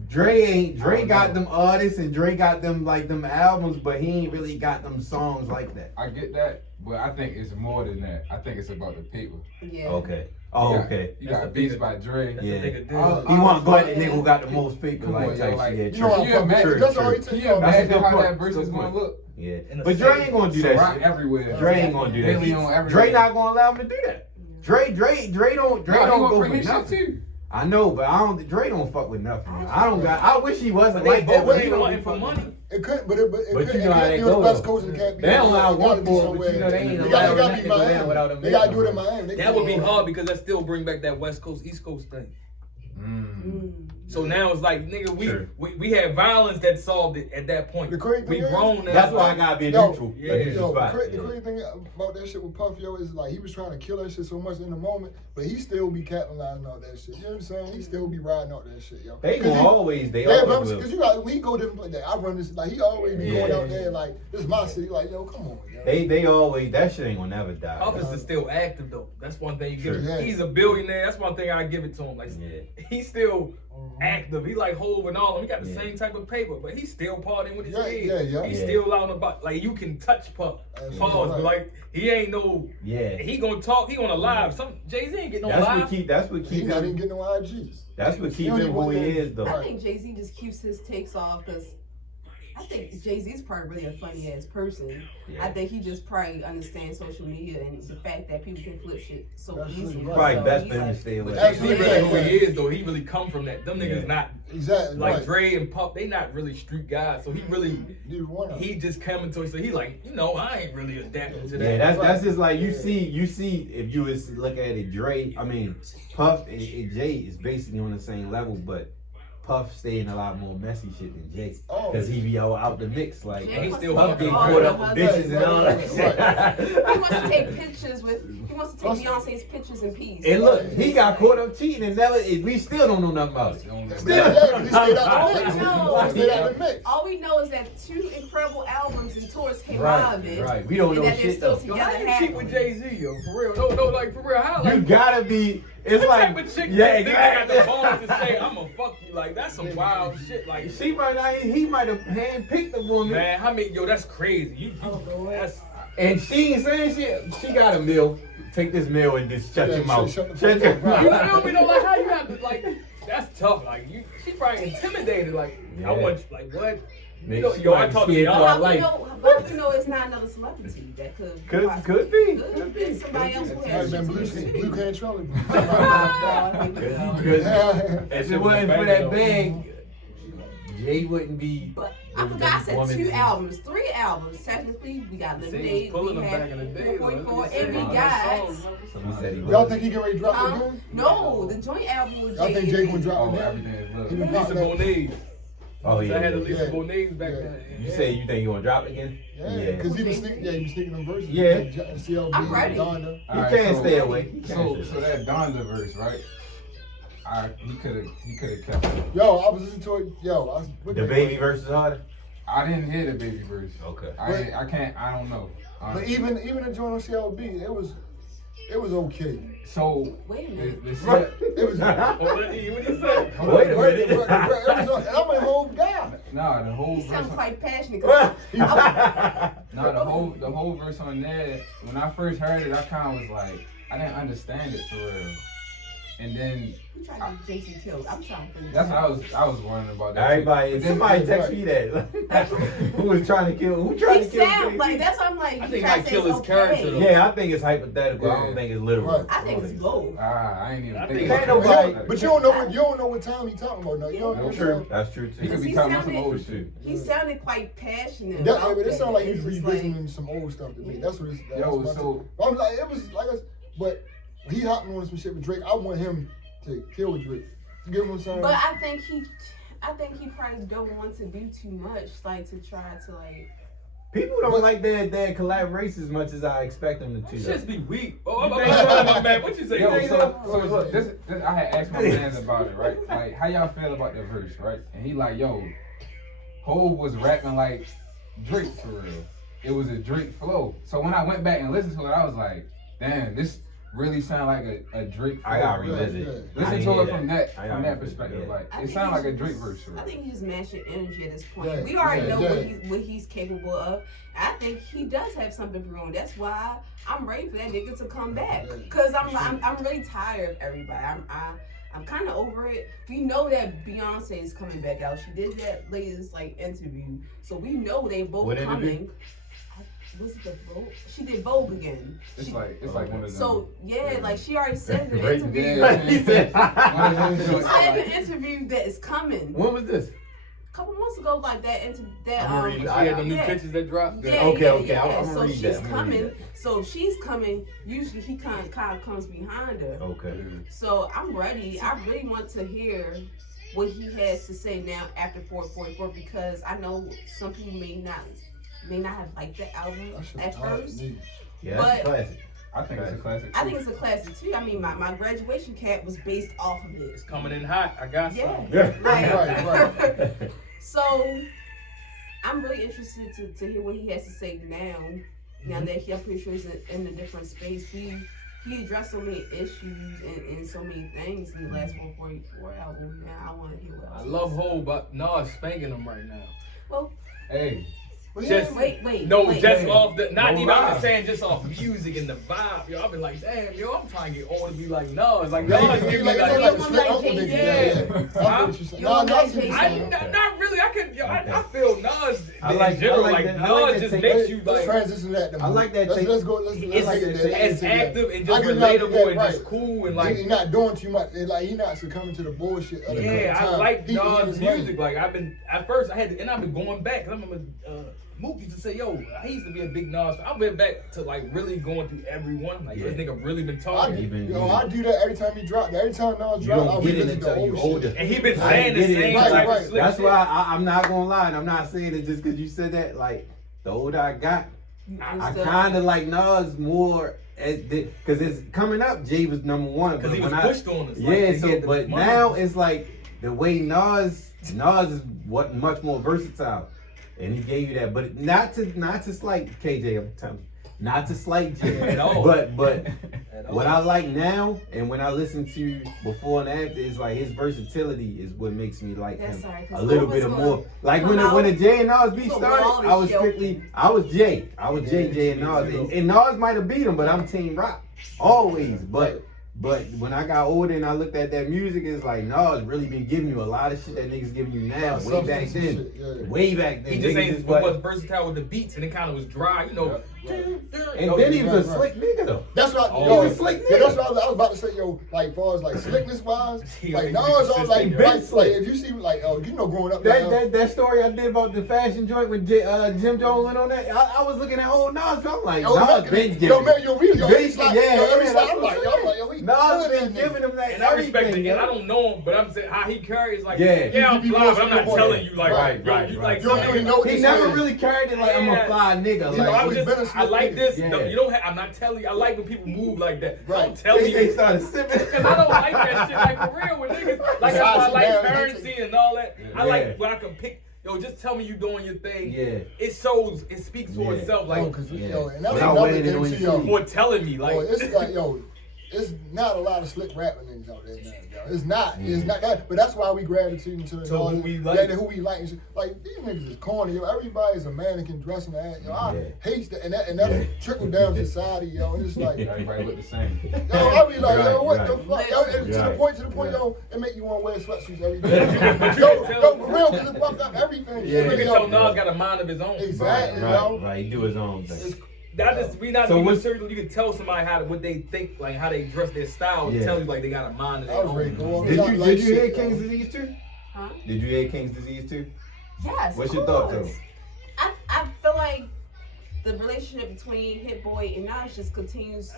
Dre got them artists and Dre got them like them albums, but he ain't really got them songs like that. I get that, but I think it's more than that. I think it's about the paper. Yeah. Okay. Oh, okay. You That's got the beats big- by Dre. That's Yeah. the nigga dude. He want to go at the Yeah. nigga who got the most paper, Come like on, type yo, like, shit. Yeah, You true. know Can you what, imagine, that's all he can took. you imagine good how point. that verse is Good gonna point. look? Yeah. In the But Dre city. ain't gonna do So that rock shit. everywhere. Dre ain't gonna do that. Daily on everywhere. Dre not gonna allow him to do that. Dre don't No, he go gonna for bring his shit nothing. too. I know, but Dre don't fuck with nothing. I wish he wasn't But they like that. both but really don't wanting be for fucking- money. It couldn't, but it But couldn't. you know how they It can't be go, the West though. Coast and it can't be. They don't allow it gotta one be for it, but somewhere. you know they ain't It allowing gotta nothing be to go down Miami. without them They gotta making do it in money. Miami. They That would be can't- hard because that still bring back that West Coast, East Coast thing. Mm. So now it's like, nigga, Sure. we had violence that solved it at that point. The crazy We thing is- grown now. That's why I gotta be Yo, neutral. yeah. Like, he's Yo, just fine. the crazy thing about that shit with Puff, yo, is like he was trying to kill that shit so much in the moment, but he still be capitalizing on that shit. You know what I'm saying? He still be riding out that shit, yo. They 'Cause gonna he- always, they Yeah, always because will. you got we go different places. I run this like he always be going Yeah. out there like this is my city. Like yo, come on, yo. They always, that shit ain't gonna never die. Office is still active though. That's one thing you give Sure. him. He's a billionaire. That's one thing I give it to him. Like Yeah. he's still active. He like Hov and all. He got the Yeah. same type of paper, but he's still partying with his Yeah, kids. yeah. He's Yeah. still out and about. Like you can touch Puff. Absolutely Pause, right. but like he ain't no. Yeah. He gonna talk. He gonna live. Some Jay-Z ain't getting no live. That's what He keep not even him. getting no IG. That's what keep He only him who want he that- is though. I think Jay-Z just keeps his takes off because I think Jay-Z's probably really a funny ass person. Yeah. I think he just probably understands social media and the fact that people can flip shit so That's easily. right. Probably So best he's for him to like- stay away. But Jay-Z Absolutely really right. who he is though. He really come from that. Them niggas Yeah. not Exactly. like right. Dre and Puff. They not really street guys. So he really. Neither one of them. He just coming to it, so he like, I ain't really adapting to that. Yeah, that's just like you Yeah. see if you was to look at it, Puff and Jay is basically on the same level, but Puff stay in a lot more messy shit than Jay. Oh. Cause he be out the mix. Like Jay he still Puff fucking getting hard. caught up with bitches and all that shit. He wants to take pictures with. He wants to take Beyonce's pictures in peace. And look, he got caught up cheating and never. We still don't know nothing about it. Still, yeah, he stayed out the mix. No. He stayed out the mix. All we know is that 2 incredible albums and tours came Right, out of it. right. We don't and know that they're shit, still though. Yo, how together. you cheat with Jay-Z, yo? For real? No, like for real. How? You Like, gotta be. It's what like type of chick yeah, that got the exactly. balls to say, "I'ma fuck you"? Like that's some wild shit. Like She might not. He might have handpicked the woman, man, how many? Yo, that's crazy. That's and she ain't saying shit. She got a meal. Take this meal and just shut Yeah, your mouth. shut the Shut fuck your up. mouth. you feel me? Though, like how you have to like. That's tough. Like she probably intimidated. Like Yeah. I want like what? Man, Yo, she yo, I might talked be to scared for y'all. her life. But you know, it's not another celebrity that could. Could be. Could Could be be. somebody else who Might has. have been Blue Can Trolley. Because if it wasn't for that bag, Jay wouldn't be. But I forgot I said 2 albums, 3 albums. Technically, we got See, he Lemonade, was pulling we them had back in the day, though. 444, and we Let me got. say. He said he Y'all was. think he get ready to drop again? No, the joint album with Y'all Jay. think Jay gonna drop Oh, again? everything is He love. been Lisa popping up. Bonet. Oh I had a yeah. Lisa Yeah. Bonet back Yeah. then. You say you think you gonna drop again? Yeah, because he was sneaking them verses. Yeah. CLB, I'm ready. Donda. You can't stay away. You So can't stay so away. that Donda verse, right? He could have kept it. Yo, I was listening to it. Yo, I was The baby versus harder. I didn't hear the baby verse. Okay. I don't know. But even the joint on CLB, it was okay. So Wait a minute. the It was. Oh, what do you say? Wait a minute. And I'm a whole guy. nah, the whole He verse. sounds quite passionate. 'Cause Nah, the whole verse on there. When I first heard it, I kind of was like, I didn't understand it for real. And then we tried to get Jay-Z killed. I'm trying to figure that's it out. what I was wondering about that. Everybody, somebody text me that. Who was trying to kill? Who tried He to kill? sound Jay-Z? like that's what I'm like. I you think try I to say kill it's his character, though. Yeah, I think it's hypothetical. I Yeah. don't think it's literal. Right. I think it's both. I ain't even I thinking think about ain't that. nobody- But you don't know what time he talking about. No, you don't know. That's true. That's true He too. could be He talking about some sounded- old shit. He sounded quite passionate. That, about but it that. sounded like he's It's just revisiting some old stuff to me. That's what it's. Yo, that's so I'm like, it was like, but when he hopping on some shit with Drake, I want him to kill Drake. You get what I'm saying? But I think he probably don't want to do too much, like to try to like. People don't like their collaborations as much as I expect them to. Shit's be weak. Oh, You I'm think sorry, so? my man. What you say? Yo, Jay-Z? so look, this I had asked my fans about it, right? Like, how y'all feel about the verse, right? And he like, yo, Hov was rapping like Drake for real. It was a Drake flow. So when I went back and listened to it, I was like, damn, this really sound like a Drake flow. I gotta revisit it. Listen to it from that perspective. Like it sounded like a Drake verse. I think you just match your energy at this point. Yeah, we already know yeah. what he's capable of. I think he does have something brewing. That's why I'm ready for that nigga to come back. Cause I'm really tired of everybody. I'm kind of over it. We know that Beyonce is coming back out. She did that latest interview, so we know they both coming. Was it the Vogue? She did Vogue again. It's like one of them. So yeah, like she already said in the interview. She said She said in the interview that it's coming. When was this? A couple months ago, like that. She had the new pictures that dropped. Yeah, okay. I'm so read she's that. coming. So she's coming. Usually he kind of comes behind her. Okay. So I'm ready. I really want to hear what he has to say now after 444 because I know some people may not have liked the album at first. Yeah, that's a classic. I think it's a classic. I think it's a classic too. I mean, my graduation cap was based off of it. It's coming in hot. I got some. Yeah. Right. So I'm really interested to hear what he has to say now. Now that I'm pretty sure he's in a different space. He addressed so many issues and so many things in the last 144 album. Now I want to hear what else. I love Hov, but Nas spanking him right now. Well, Hey. Just wait. Off the not even I'm just saying just off music and the vibe. Yo, I've been like, damn, yo, I'm trying to get old to be like Nas. Like Nas give me not really. I could I feel Nas in general like Nas just makes you like transition that. I like that. Let's go. It's active and just relatable and just cool and like he's not doing too much. Like he's not succumbing to the bullshit. Yeah, I like Nas music. Like I've been at first I had to, and I've been going back. I remember Mook used to say, yo, I used to be a big Nas fan. I've been back to like really going through everyone. Like this nigga really been talking. I do that every time he dropped. Every time Nas dropped, I revisit the old shit. And he been saying the same type of slick That's shit. why I'm not gonna lie, and I'm not saying it just because you said that. Like the older I got, I kind of like Nas more. Because it's coming up, Jay was number one. Because he was pushed on us. Yeah, so but now it's like the way Nas is much more versatile. And he gave you that, but not to slight KJ. I'm telling you, not to slight Jay at all. But what I like now, and when I listen to before and after, is like his versatility is what makes me like him a little bit more. Like when the Jay and Nas beat started, I was Jay and Nas, and Nas might have beat him, but I'm Team Rock always. But when I got older and I looked at that music, it's like, Nas really been giving you a lot of shit that niggas giving you now. Way back then. Way back then. He just ain't was versatile with the beats and it kind of was dry, you know. And then he was a slick nigga though. That's what he was a slick nigga. That's what I was about to say, yo. Like, as far as like slickness wise, like Nas all like if you see like growing up. That story I did about the fashion joint when Jim Jones went on that, I was looking at old Nas. I'm like, Nas been giving. I'm like, yo, Nas been giving him that. And I respect it, and I don't know him, but I'm saying how he carries like, I'm fly, but I'm not telling you like, right. He never really carried it like I'm a fly nigga. I like this. No, you don't have. I'm not telling you. I like when people move like that. Right. Don't tell me. They started sipping. Because I don't like that shit. Like for real, with niggas. Like that's why I like currency and all that. I like when I can pick. Yo, just tell me you doing your thing. Yeah. It shows. It speaks for itself. Like, and that's another thing too. For telling me, like, it's like, it's not a lot of slick rapping niggas out there now, yo. It's not that, but that's why we gravitate to who we like. Who we like. Like these niggas is corny, yo. Everybody's a mannequin dressing the ass, yo. I hate that, and that trickle down society, yo. And it's like everybody look the same. Yo, I be like, yo, what the fuck, yo? And to the point, yo, it make you want to wear sweatsuits every day. Yo, for real, because it fucked up everything. You can tell Nas got a mind of his own. Exactly, yo. Right, he do his own thing. We not even certain. You can tell somebody what they think, like how they dress, their style, and tell you like they got a mind of their own. Did you hear King's Disease 2? Huh? Did you hear King's Disease 2? Yes. What's your thoughts though? I feel like the relationship between Hit Boy and Nas just continues to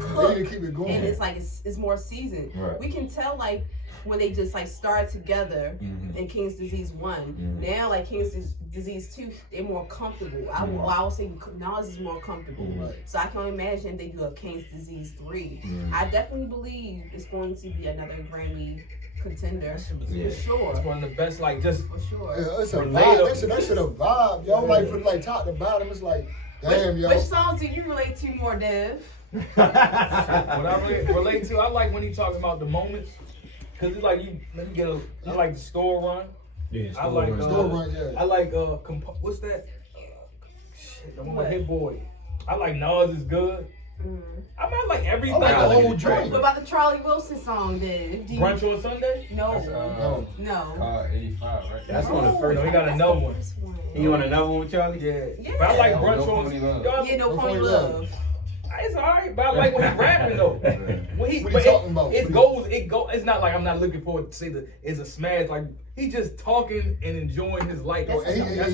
cook, keep it going. and it's like it's more seasoned. Right. We can tell like when they just like started together in King's Disease 1. Now like King's Disease 2, they're more comfortable. I would say Nas is more comfortable. So I can only imagine if they do a King's Disease 3. I definitely believe it's going to be another Grammy contender. Yeah. For sure. It's one of the best, like, just for sure. Yeah, it's a vibe. That shit a vibe, yo. Like from like top to bottom, it's like, damn, yo. Which songs do you relate to more, Dev? what I relate to. I like when he talking about the moments, cause it's like let me get a. I like the store run. Yeah, I like store run. Yeah. I like what's that? Shit, the one with Hit Boy. I like Nas is good. I might like everything. I like the whole track. joint. What about the Charlie Wilson song, Dev? Brunch on Sunday? No. No. 85, right? That's one of the first. No, he got another one. You want another one with Charlie? Yeah. But I like Brunch on Love. Yeah, No Phony Love. It's alright, but I like when he rapping though. What he talking about? It goes. It's not like I'm not looking forward to say that it's a smash. Like he just talking and enjoying his life. That's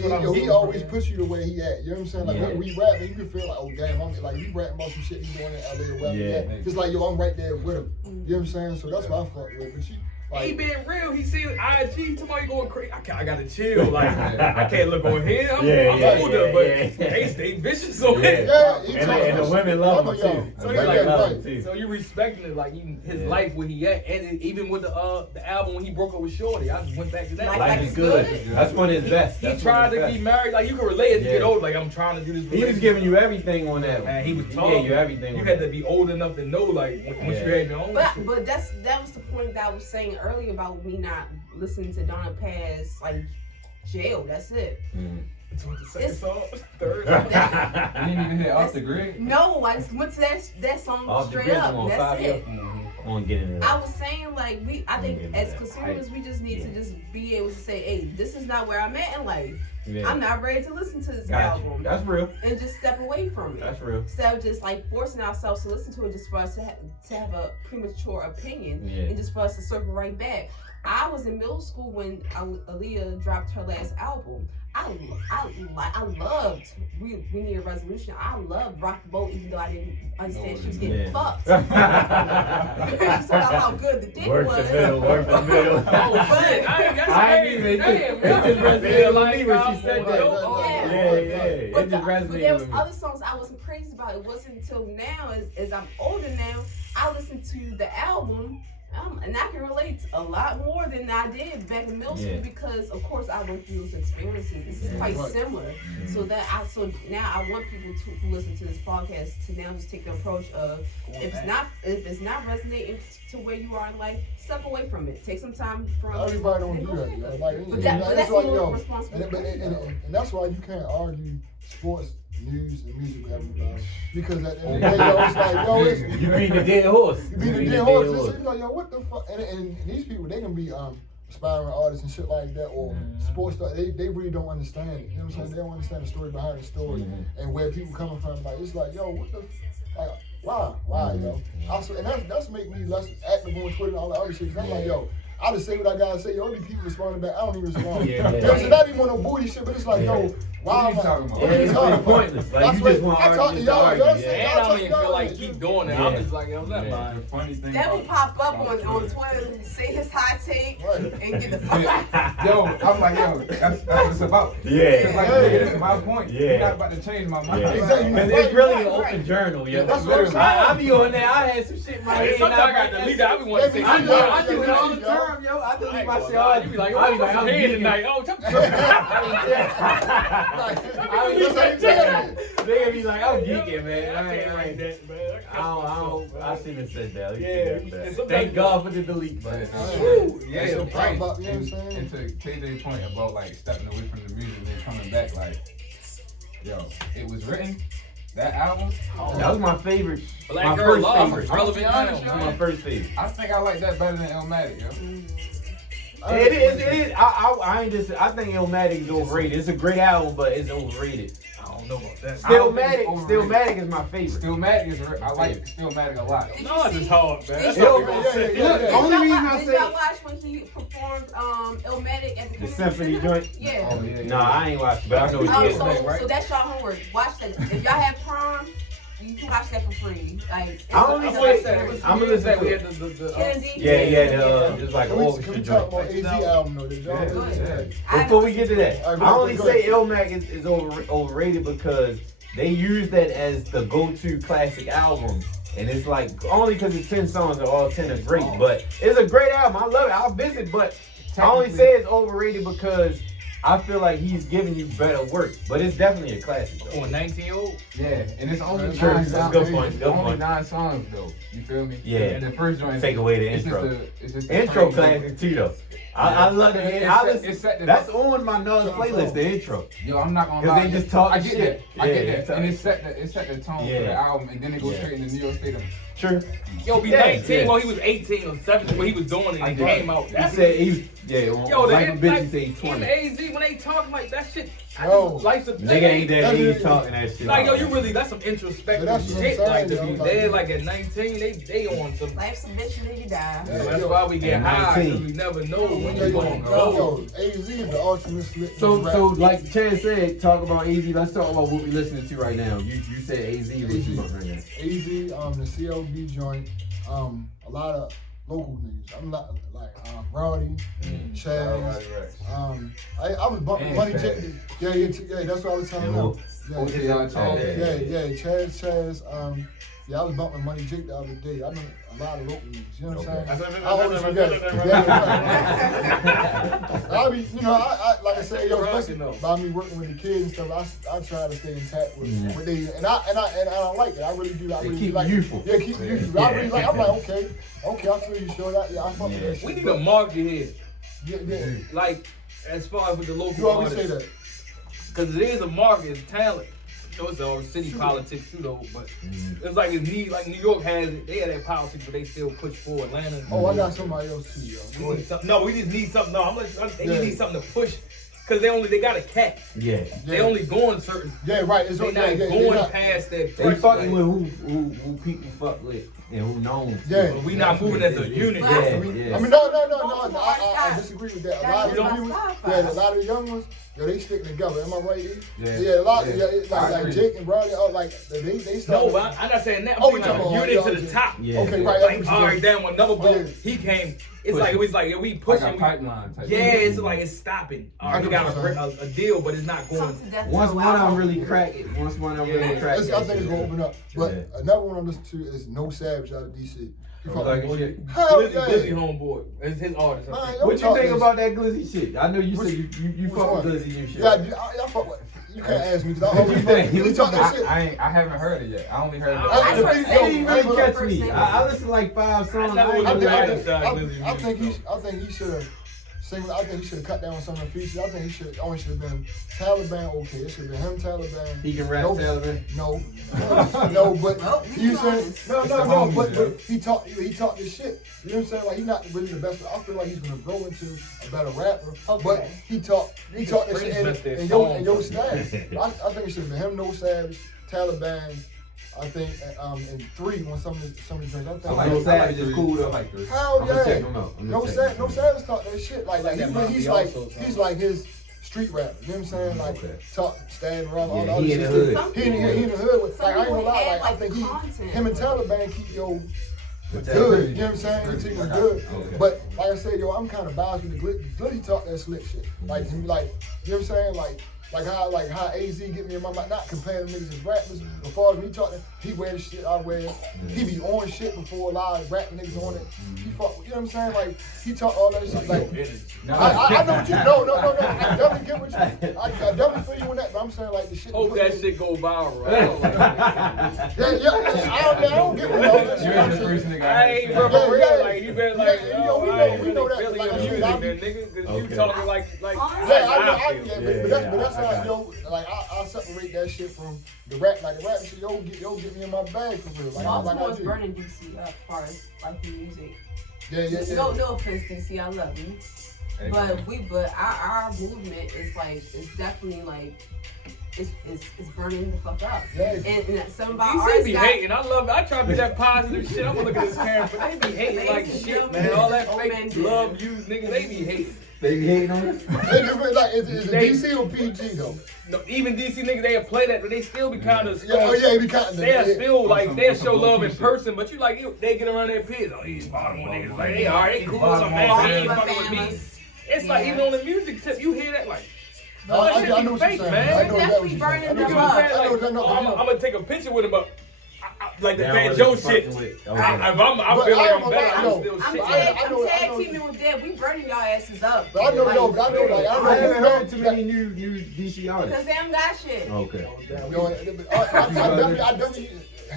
what I'm he always puts you the way he at. You know what I'm saying? Like when we rap, you can feel like, oh damn, I'm like you rapping about some shit he's doing in LA or wherever. Yeah. It's like yo, I'm right there with him. You know what I'm saying? So that's what I fuck with. But like, he being real. He see IG. Tomorrow going crazy. I gotta chill. Like I can't look on here. I'm older, but they stay vicious on it. And the women love him too. So you respecting it, like even his life where he at, and even with the album when he broke up with Shorty. I just went back to that. Life is good. That's one of his best. He tried to be married. Like you can relate as you get older. Like I'm trying to do this. He was giving you everything on that. And he was He talking. gave you everything. You had to be old enough to know, like once you had your own. But that was the point that I was saying earlier about me not listening to Donna Pass, like jail. That's it. It's what the second song, third. You didn't even hear Off the Grid? No, I just went to that song Off straight the up. That's it. I want to get into that. I was saying like I think as consumers we just need to just be able to say, hey, this is not where I'm at in life. I'm not ready to listen to this album. That's real. And just step away from it. That's real. Instead of just like forcing ourselves to listen to it just for us to have a premature opinion and just for us to circle right back. I was in middle school when Aaliyah dropped her last album. I loved We Need a Resolution. I loved Rock the Boat, even though I didn't understand she was getting fucked. She talking about how good the dick was. Work the middle. I ain't even. It just resonated with me when she said that. Yeah. But there was other songs I wasn't crazy about. It wasn't until now, as I'm older now, I listened to the album. And I can relate a lot more than I did back in middle school because, of course, I went through those experiences. It's quite similar. So now I want people who listen to this podcast to now just take the approach of if it's not resonating to where you are in life, step away from it. Take some time from it. Everybody don't do that. Yo. Like, but that's more responsible. And that's why you can't argue sports, news, and music with everybody. Because at the end of the day, yo, it's like, yo, you beat the dead horse. You beat the dead horse. It's like, yo, what the fuck? And these people, they can be aspiring artists and shit like that, or sports stars. They really don't understand it. You know what I'm saying? They don't understand the story behind the story and where people coming from. Like, it's like, yo, what the, like, why, yo? Also, and that's make me less active on Twitter and all that other shit. Cause I'm like, yo, I just say what I gotta say. Yo, only people responding back. I don't even respond. So not even on no booty shit, but it's like, yo, why am I talking about? It's pointless. Like, you just want to argue. And I don't even feel like keep doing it. I'm just like, yo, never mind. The funny thing that will pop up on Twitter and say his hot take and get the fuck out. Yo, I'm like, yo, that's what it's about. It's like, it's my point. You're not about to change my mind. Exactly. Because it's really an open journal, yo. That's what I'm saying. I be on there. I had some shit in my head. Sometimes I got to delete that. I be wanting to say, I do it all the time, yo. I delete my shit all the time. You be like, oh, I'm here tonight. Oh, They be like, I'm geeking, man. I can't like that, man. I shouldn't have said that. Yeah. Thank God for the delete button. Yeah, so right. you know what I'm saying? And to KJ's point about like stepping away from the music and then coming back, like, yo, it was written. That album, that was my favorite. Black Girl Love, relevant album. My first favorite. I think I like that better than Illmatic, yo. It is. I think Illmatic is overrated. It's a great album, but it's overrated. I don't know about that. Stillmatic is my favorite. Stillmatic is. I like Stillmatic a lot. No, it's just hard, man. The only reason I say. Did y'all watch when he performed Illmatic at the symphony joint? Yeah. Oh, yeah. No, I ain't watched it, but I know what it is. So that's y'all homework. Watch that. If y'all have prom, you can watch that for free. Like, I'm gonna listen to it. It's like an orchestra Can we talk about joint. AZ album though? Did y'all? Before we get to that, I only say Illmatic is overrated because they use that as the go-to classic album And it's like, only because it's 10 songs and all 10 are great, but it's a great album. I love it. I'll visit, but I only say it's overrated because I feel like he's giving you better work. But it's definitely a classic, though. For a 19-year-old? Yeah, and it's only Sure, 9 that's songs. good point, good Only point. 9 songs, though. You feel me? Yeah. And the first joint. Take away the it's intro. It's just the Intro same classic, too, though. I love it. That's on my Nas playlist, the intro. Yo, I'm not gonna Because lie. they just talk I get shit. that. I get Yeah, that. And it set the tone for the album, and then it goes straight into New York State of. Sure. Yo, be 19 while he was 18 or 17 when he was doing it and it came out. He said he was, yo, like a bitch, like, he said 20. AZ, when they talk like that shit, life's a Nigga ain't that age talking that shit. Like, yo, you really, that's some introspective shit. Like, to be there, like, at 19, they on some. Life's a bitch and then you die. So that's why we get high, because we never know when you're going to go. Yo, AZ is the ultimate slick. So like Chad said, talk about AZ. Let's talk about what we listening to right now. You said AZ. What you want right now? AZ, the CLB joint, a lot of local niggas. I'm not like Rowdy, Chaz. I was bumping Money J. Yeah, that's what I was telling them. Chaz. I was bumping Money Jake the other day. I mean, a lot of local niggas. You know what I'm saying? I always forget. I mean, like I said, especially by me working with the kids and stuff, I try to stay intact with they, and I like it. I really do. I really keep like youthful. Yeah, keep youthful. I really like. I'm like, okay, I feel you. Sure that. Yeah, I fuck with that shit. We need a market here. Yeah. Like, as far as with the local You always artists. say that. Because it is a market, it's talent. It's all city politics too, though. But it's like it's need, like New York has it. They have that politics, but they still push for Atlanta. Oh, I got somebody else too, yo. We need something. No, we just need something. No, they need something to push. Cause they got a cap. Yeah. They only going certain. Yeah, right. It's they not going past that. They fucking with who people fuck with and who knows. Yeah. We not moving as a unit. Yeah. I mean, no. I disagree with that. A lot of the young ones, yo, they stick together. Am I right? Yeah, a lot. Like Jake and Brownie, like they start. No, but I'm not saying that. I'm saying like unit to the top. Yeah. Okay, right. Like, all right, then when another boy he came, it's like we pushing. Like a pipeline type. Yeah, it's like it's stopping. All right, we got a deal, but it's not going. Once one of them really crack it, I think it's gonna open up. But another one I'm listening to is No Savage out of DC. Glizzy homeboy. It's his artist. What you think about that Glizzy shit? I know you said you fuck with Glizzy and shit. Yeah, I fuck with. You can't ask me because I always talk that shit. I haven't heard it yet. I only heard it. It didn't really catch me. I listened to like 5 songs. I think he should have. I think he should have cut down on some of the features. I think he should have been Taliban. Okay, it should have been him Taliban. He can rap Taliban. No, but you said no. But he talked this shit. You know what I'm saying? Like he's not really the best. I feel like he's gonna grow into a better rapper. Okay. But he talked this shit and your style. I think it should have been him, No Savage, Taliban. I think in 3 when some of the drinks. I think No Savage is cool though. Hell yeah. Check him out. No Savage talk that shit. He's like his street rap. You know what I'm saying? Like talk, stand around all the other shit. He in the hood with like I ain't gonna lie. Like I think him and Taliban keep good. You know what I'm saying? Keep it good. But like I said, I'm kind of biased with the Glizzy talk that slick shit. Like you know what I'm saying? Like how AZ get me in my mind, not comparing niggas as rappers. As far as me talking, he wear the shit I wear. He be on shit before a lot of rap niggas on it. He fuck, you know what I'm saying? Like he talk all that shit. Like I know what you. No. I definitely get what you. I definitely feel you on that. But I'm saying like the shit. Hope that shit go viral. I don't get what all that shit. You're the first nigga. I ain't real. Like you been like, we know that. Like music, man, nigga, because you talking like. But that's how like I separate that shit from the rap. Like the rap shit, yo get me in my bag for real. Baltimore's burning DC up as far as like the music. Yeah. No offense, DC, I love you. But our movement is like it's definitely like it's burning the fuck up. Yeah. And some of our DC artists be hating. I love it. I try to be that positive shit. I'm gonna look at this camera, but they be hating like shit, man. All that fake love you niggas, they be hating. They be hating on us? Like, is it DC or PG though? No, even DC niggas, they'll play that, but they still be kind of. He be kind of. They'll still like they'll show love in person, but you like they get around their peers. Oh, these Baltimore niggas like they are, they cool, some man, they ain't fucking with me. It's like even on the music tip, you hear that like. No, that shit be fake, man. Definitely burning them up. I'm gonna take a picture with him, but like the Fat Joe shit. I feel like I'm better. I'm still shit. I'm tag teaming with Deb. We burning y'all asses up. But I know, I haven't heard too many new DC artists. Because they haven't got shit. Okay. I definitely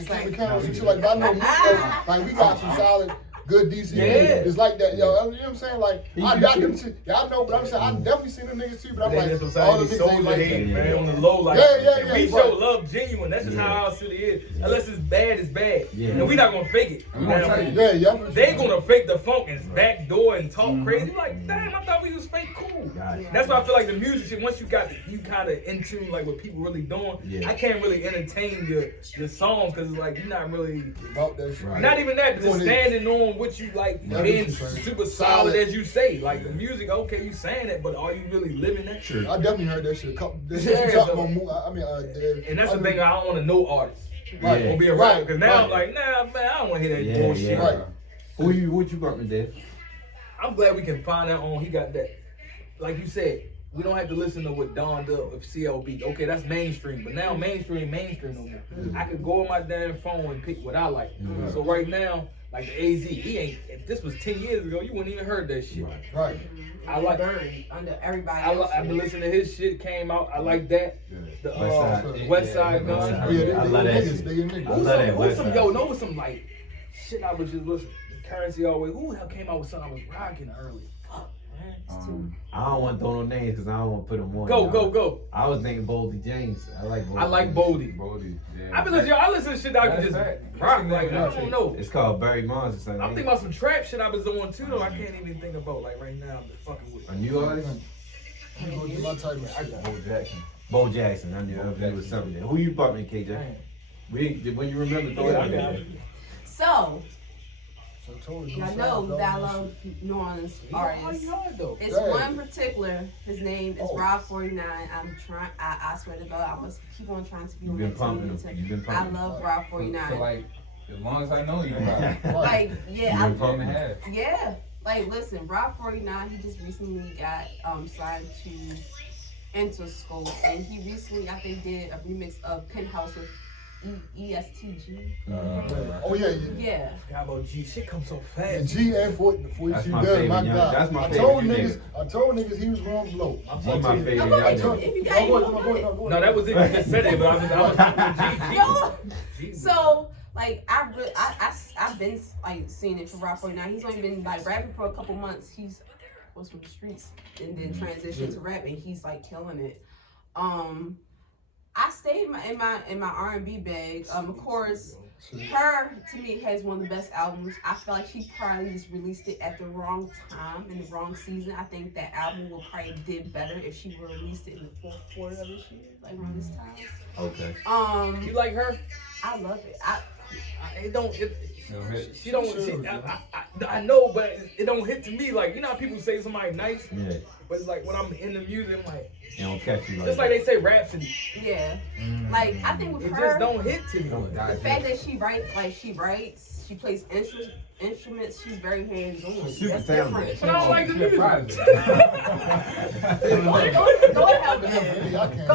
can't count on you like, but I know like we got some solid. Good DC niggas. It's like that, yo. You know what I'm saying? Like, I got them too. Y'all know, but I'm saying, I definitely seen them niggas too, but I'm like, all the niggas ain't like that. Man, on the low, like, yeah. We show love genuine. That's just how our city is. Unless it's bad, it's bad. And we not gonna fake it. They gonna fake the funk and backdoor and talk crazy. Like, damn, I thought we was fake cool. That's why I feel like the music shit, once you kind of in tune, like what people really doing, I can't really entertain your songs, because it's like, you're not really, about that shit. not even that, but just standing on what you like, being super solid as you say. Like the music, okay, you saying it, but are you really living that shit? I definitely heard that shit. And that's the thing, I don't want to know artists. Right, gonna be a rapper, because now I'm like, nah, man, I don't want to hear that bullshit. Right. What you bumping, Dave? I'm glad we can find out on. He got that, like you said. We don't have to listen to what Don does with CLB. Okay, that's mainstream, but now mainstream no more. I could go on my damn phone and pick what I like. So right now, like the AZ, he ain't. If this was 10 years ago, you wouldn't even heard that shit. Right. I like under everybody. I've been listening to his shit. Came out. I like that. The West Side Gun. I love that shit. Who's some know some like shit I was just listening. Currency always. Who the hell came out with something I was rocking early? Fuck, man. I don't want to throw no names because I don't want to put them on. Go. I was thinking Boldy James. I like Boldy. Yeah. I listen to shit that I can just rock. Like, I don't know. It's called Barry Bonds or something. I'm thinking about some trap shit I was doing too, though. I can't even think about like right now. I'm fucking with a new artist. My type of shit. Bo Jackson. I knew there was something there. Who you bumping, KJ? When you remember, throw it out there. So y'all know that I love New Orleans artists. It's one particular. His name is Rob 49. I'm trying. I swear to God, I must keep on trying to be. You've been pumping. I love Rob 49. So like, as long as I know you, like yeah, yeah. Like listen, Rob 49. He just recently got signed to Interscope, and he recently I think did a remix of Penthouse with ESTG. Yeah. I forgot about G. Shit comes so fast. And G and 42 does. My God. That's my favorite. I told niggas he was wrong below. G my favorite. No, that was it. You just said it, but I was G. So like I've been like seeing it for Rob 49. He's only been like rapping for a couple months. He's was from the streets and then transitioned to rap, and he's like killing it. I stayed in my R&B bag. Of course, her to me has one of the best albums. I feel like she probably just released it at the wrong time in the wrong season. I think that album would probably did better if she would released it in the fourth quarter of this year, like around this time. Okay. You like her? I love it. I know, but it don't hit to me. Like, you know how people say somebody nice? Yeah. But it's like when I'm in the music, I'm like, it don't catch you like just like they say Rhapsody. Yeah. Like, I think with it her, just don't hit to me. The fact that she writes, she plays instruments, she's very hands-on. Super talented. But I don't like the music. Go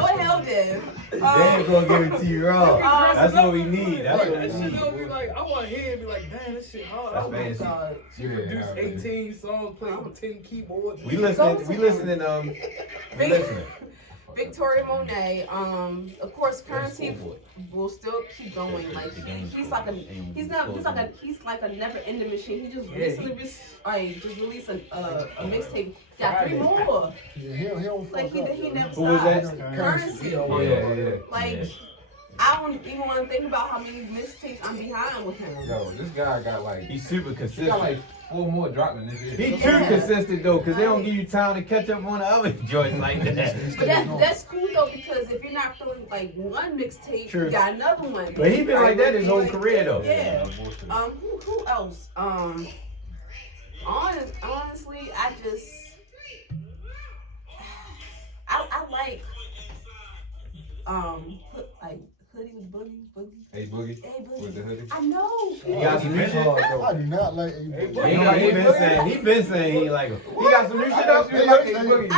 ahead, Dev. They're gonna give it to you raw. That's what we need. That's what we That shit need. gonna be like, I want to hear it be like, damn, this shit hard. That's fancy. She produced 18 songs, played with 10 keyboards. We listening. Victoria Monet, of course, Currency will still keep going. Like he's like a never-ending machine. He just recently released a mixtape. Got 3 more. Yeah, he never stopped. Who was that? Currency. Yeah. Like I don't even want to think about how many mixtapes I'm behind with him. Yo, this guy got like He's super consistent. he got like 4 more dropping this year. He too consistent though, because they don't give you time to catch up on the other joints like that. But that's cool though, because if you're not feeling like one mixtape, you got another one. But he been like that his whole career though. Yeah. Who else? Honestly, I like Hoodie with Boogie. Hey Boogie. With the hoodie. I know. He got some new shit. I do not like He been saying he like him. He got some new shit up. I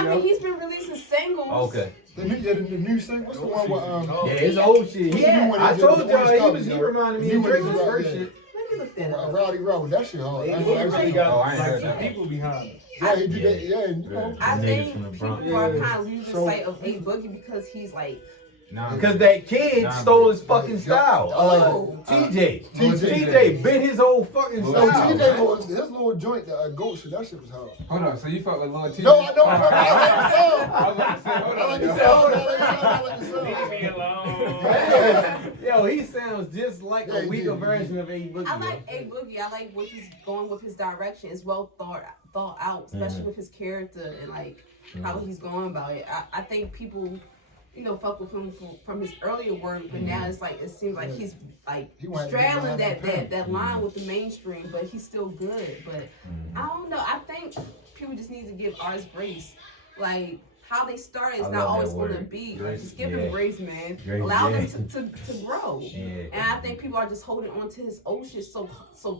mean, he's been releasing singles. Okay. The new thing. What's the one with Yeah, his old shit. Yeah. I told y'all he reminded me of Drake's first shit. Let me look that up. Rowdy Road. That shit hard. He really got like some people behind him. Yeah, he did that. Yeah, you know. I think from the people Bronx. are kind of losing sight of A Boogie because he's like. Because that kid stole his fucking style. TJ bit his whole fucking No, style. TJ, his little joint, the goat shit, that shit was hard. Hold on, so you fuck with Lil TJ? No, I don't. I was about to say, hold like on. the song. I like the song. Leave me alone. Yo, he sounds just like a weaker version of A Boogie. I like A Boogie. I like what he's going with his direction. It's well thought out, especially with his character and like how he's going about it. I think people, fuck with him from his earlier work, but now it's like it seems like he's like straddling that line with the mainstream, but he's still good. But I don't know. I think people just need to give artists grace. Like how they started is not always going to be. Just give them grace, man. Allow them to grow. Yeah. And I think people are just holding on to his old shit so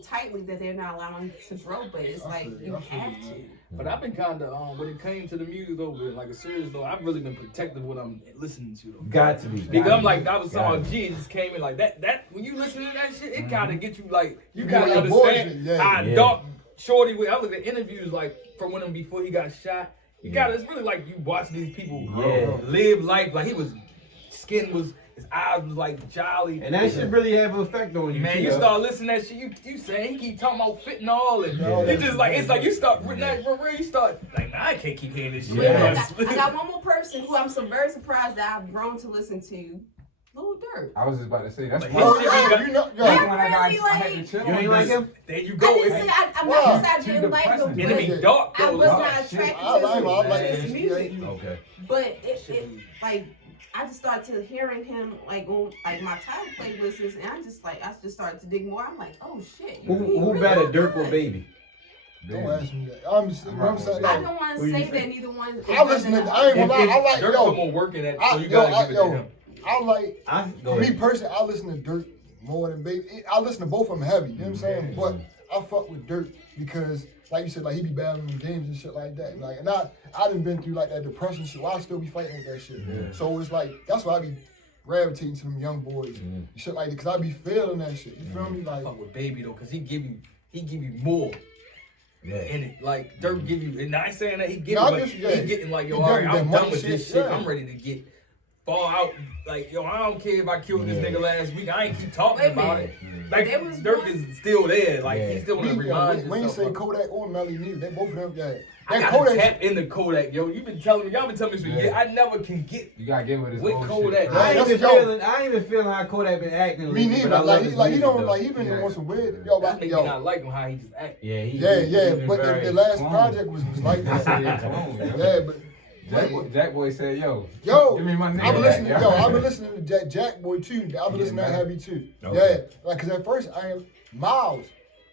tightly that they're not allowing it to grow. But it's like you have to. But I've been kind of when it came to the music though, like a serious though, I've really been protective of what I'm listening to though. Got to be. Because I'm like, I was talking about G, it just came in like that. When you listen to that shit, it kind of gets you like, you kind of understand how dark Shorty with. I look at interviews like from when him before he got shot. You gotta, it's really like you watch these people live life. Like his his eyes was like jolly. And that should really have an effect on you. Man, you start listening to that shit, you saying he keep talking about fentanyl and you just like, it's like you start, for real, you start like, man, I can't keep hearing this shit. I got one more person who I'm very surprised that I've grown to listen to. Lil Durk. I was just about to say that's like, why I had to chill. You ain't like him? There you go. I'm not saying I didn't like him, And it be dark though. I was not attracted to his music. Okay. But it like I just started to hearing him like on like my top playlists, and I just started to dig more. I'm like, oh shit. Who better, Durk or Baby? Don't ask me that. I'm saying, I don't want to say that neither one. I listen to. I ain't gonna lie. I like Durk more working at. So you gotta give it to him. I like, for me personally, I listen to Durk more than Baby. I listen to both of them heavy, you know what I'm saying? But I fuck with Durk because, like you said, like he be battling in games and shit like that. Like, and I done been through like that depression shit. Well, I still be fighting with that shit. Yeah. So it's like, that's why I be gravitating to them young boys and shit like that. Cause I be feeling that shit. You feel me? Like, I fuck with Baby though, cause he give you more. Yeah. In it, like Durk give you, and I ain't saying that he give No, you, but he getting like, yo, all right, I'm done with this shit. I'm ready to get fall out. Like, yo, I don't care if I killed this nigga last week. I ain't keep talking about it. Like, Durk is still there. Like, he still want to remind you. When you say Kodak or Melly neither, they both of them, I got tap into Kodak, yo. Y'all been telling me this for years. I never can get. You gotta get with his with old Kodak. shit. I ain't even feeling how Kodak been acting. Me neither. Like he don't like he been on some weird. Yo, I not like him how he just act. Yeah. But the last project was like that. Yeah, but. Jack Boy said, yo, give me my name. I've been listening to Jack Boy too. I've been listening to that heavy too. Okay. Yeah, like cause at first Miles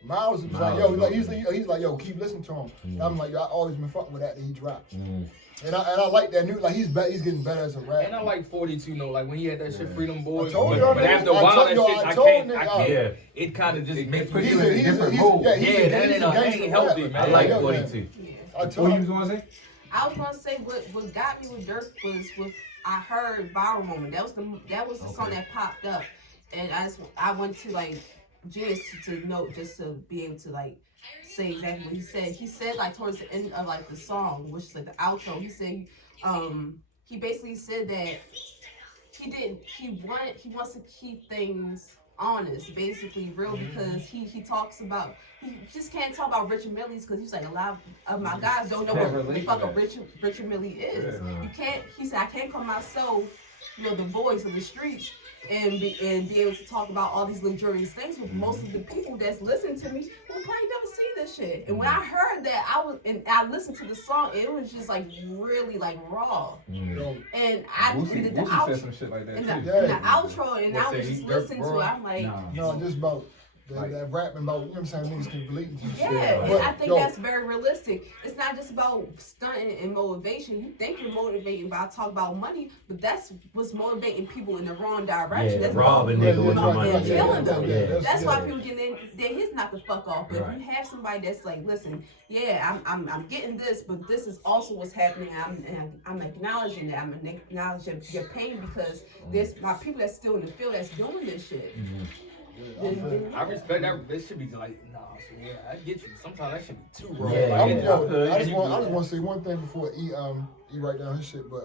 was like, yo, he's like, yo, keep listening to him. I'm like, yo, I always been fucking with that he dropped. And I like that new, like he's getting better as a rapper. And I like 42 though, like when he had that shit Freedom Boys. But after a while that shit, I can't. Yeah. It kind of just makes put you in a different mode. That ain't healthy, man. I like 42. What you was gonna say? I was gonna say what got me with Durk was I heard Viral Moment. That was the song that popped up, and I went to like just to note just to be able to like say exactly what he said. He said like towards the end of like the song, which is like the outro. He said he basically said that he wants to keep things honest, basically real, because he talks about, he just can't talk about Richard Millie's because he's like, a lot of my guys don't know what the fuck a Richard Millie is. You can't, he said, I can't call myself, the voice of the streets and be able to talk about all these luxurious things with most of the people that's listening to me will probably never see this shit. And when I heard that, I listened to the song, it was just like really like raw. And I did the outro, said some shit like that the outro, and I was just listening to it. I'm like, no, just about that rapping about, you know what I'm saying, niggas can relate to Yeah, shit. and I think that's very realistic. It's not just about stunting and motivation. You think you're motivating by talking about money, but that's what's motivating people in the wrong direction. Yeah, that's robbing nigga with no money. Killing them. Yeah. That's why people get in their heads not to fuck off. But if you have somebody that's like, listen, yeah, I'm getting this, but this is also what's happening. I'm acknowledging that. I'm acknowledging your pain because there's my people that's still in the field that's doing this shit. I respect that. That should be like, nah, so yeah, I get you. Sometimes that should be too raw. Yeah, Like, I just want to say one thing before E write down his shit, but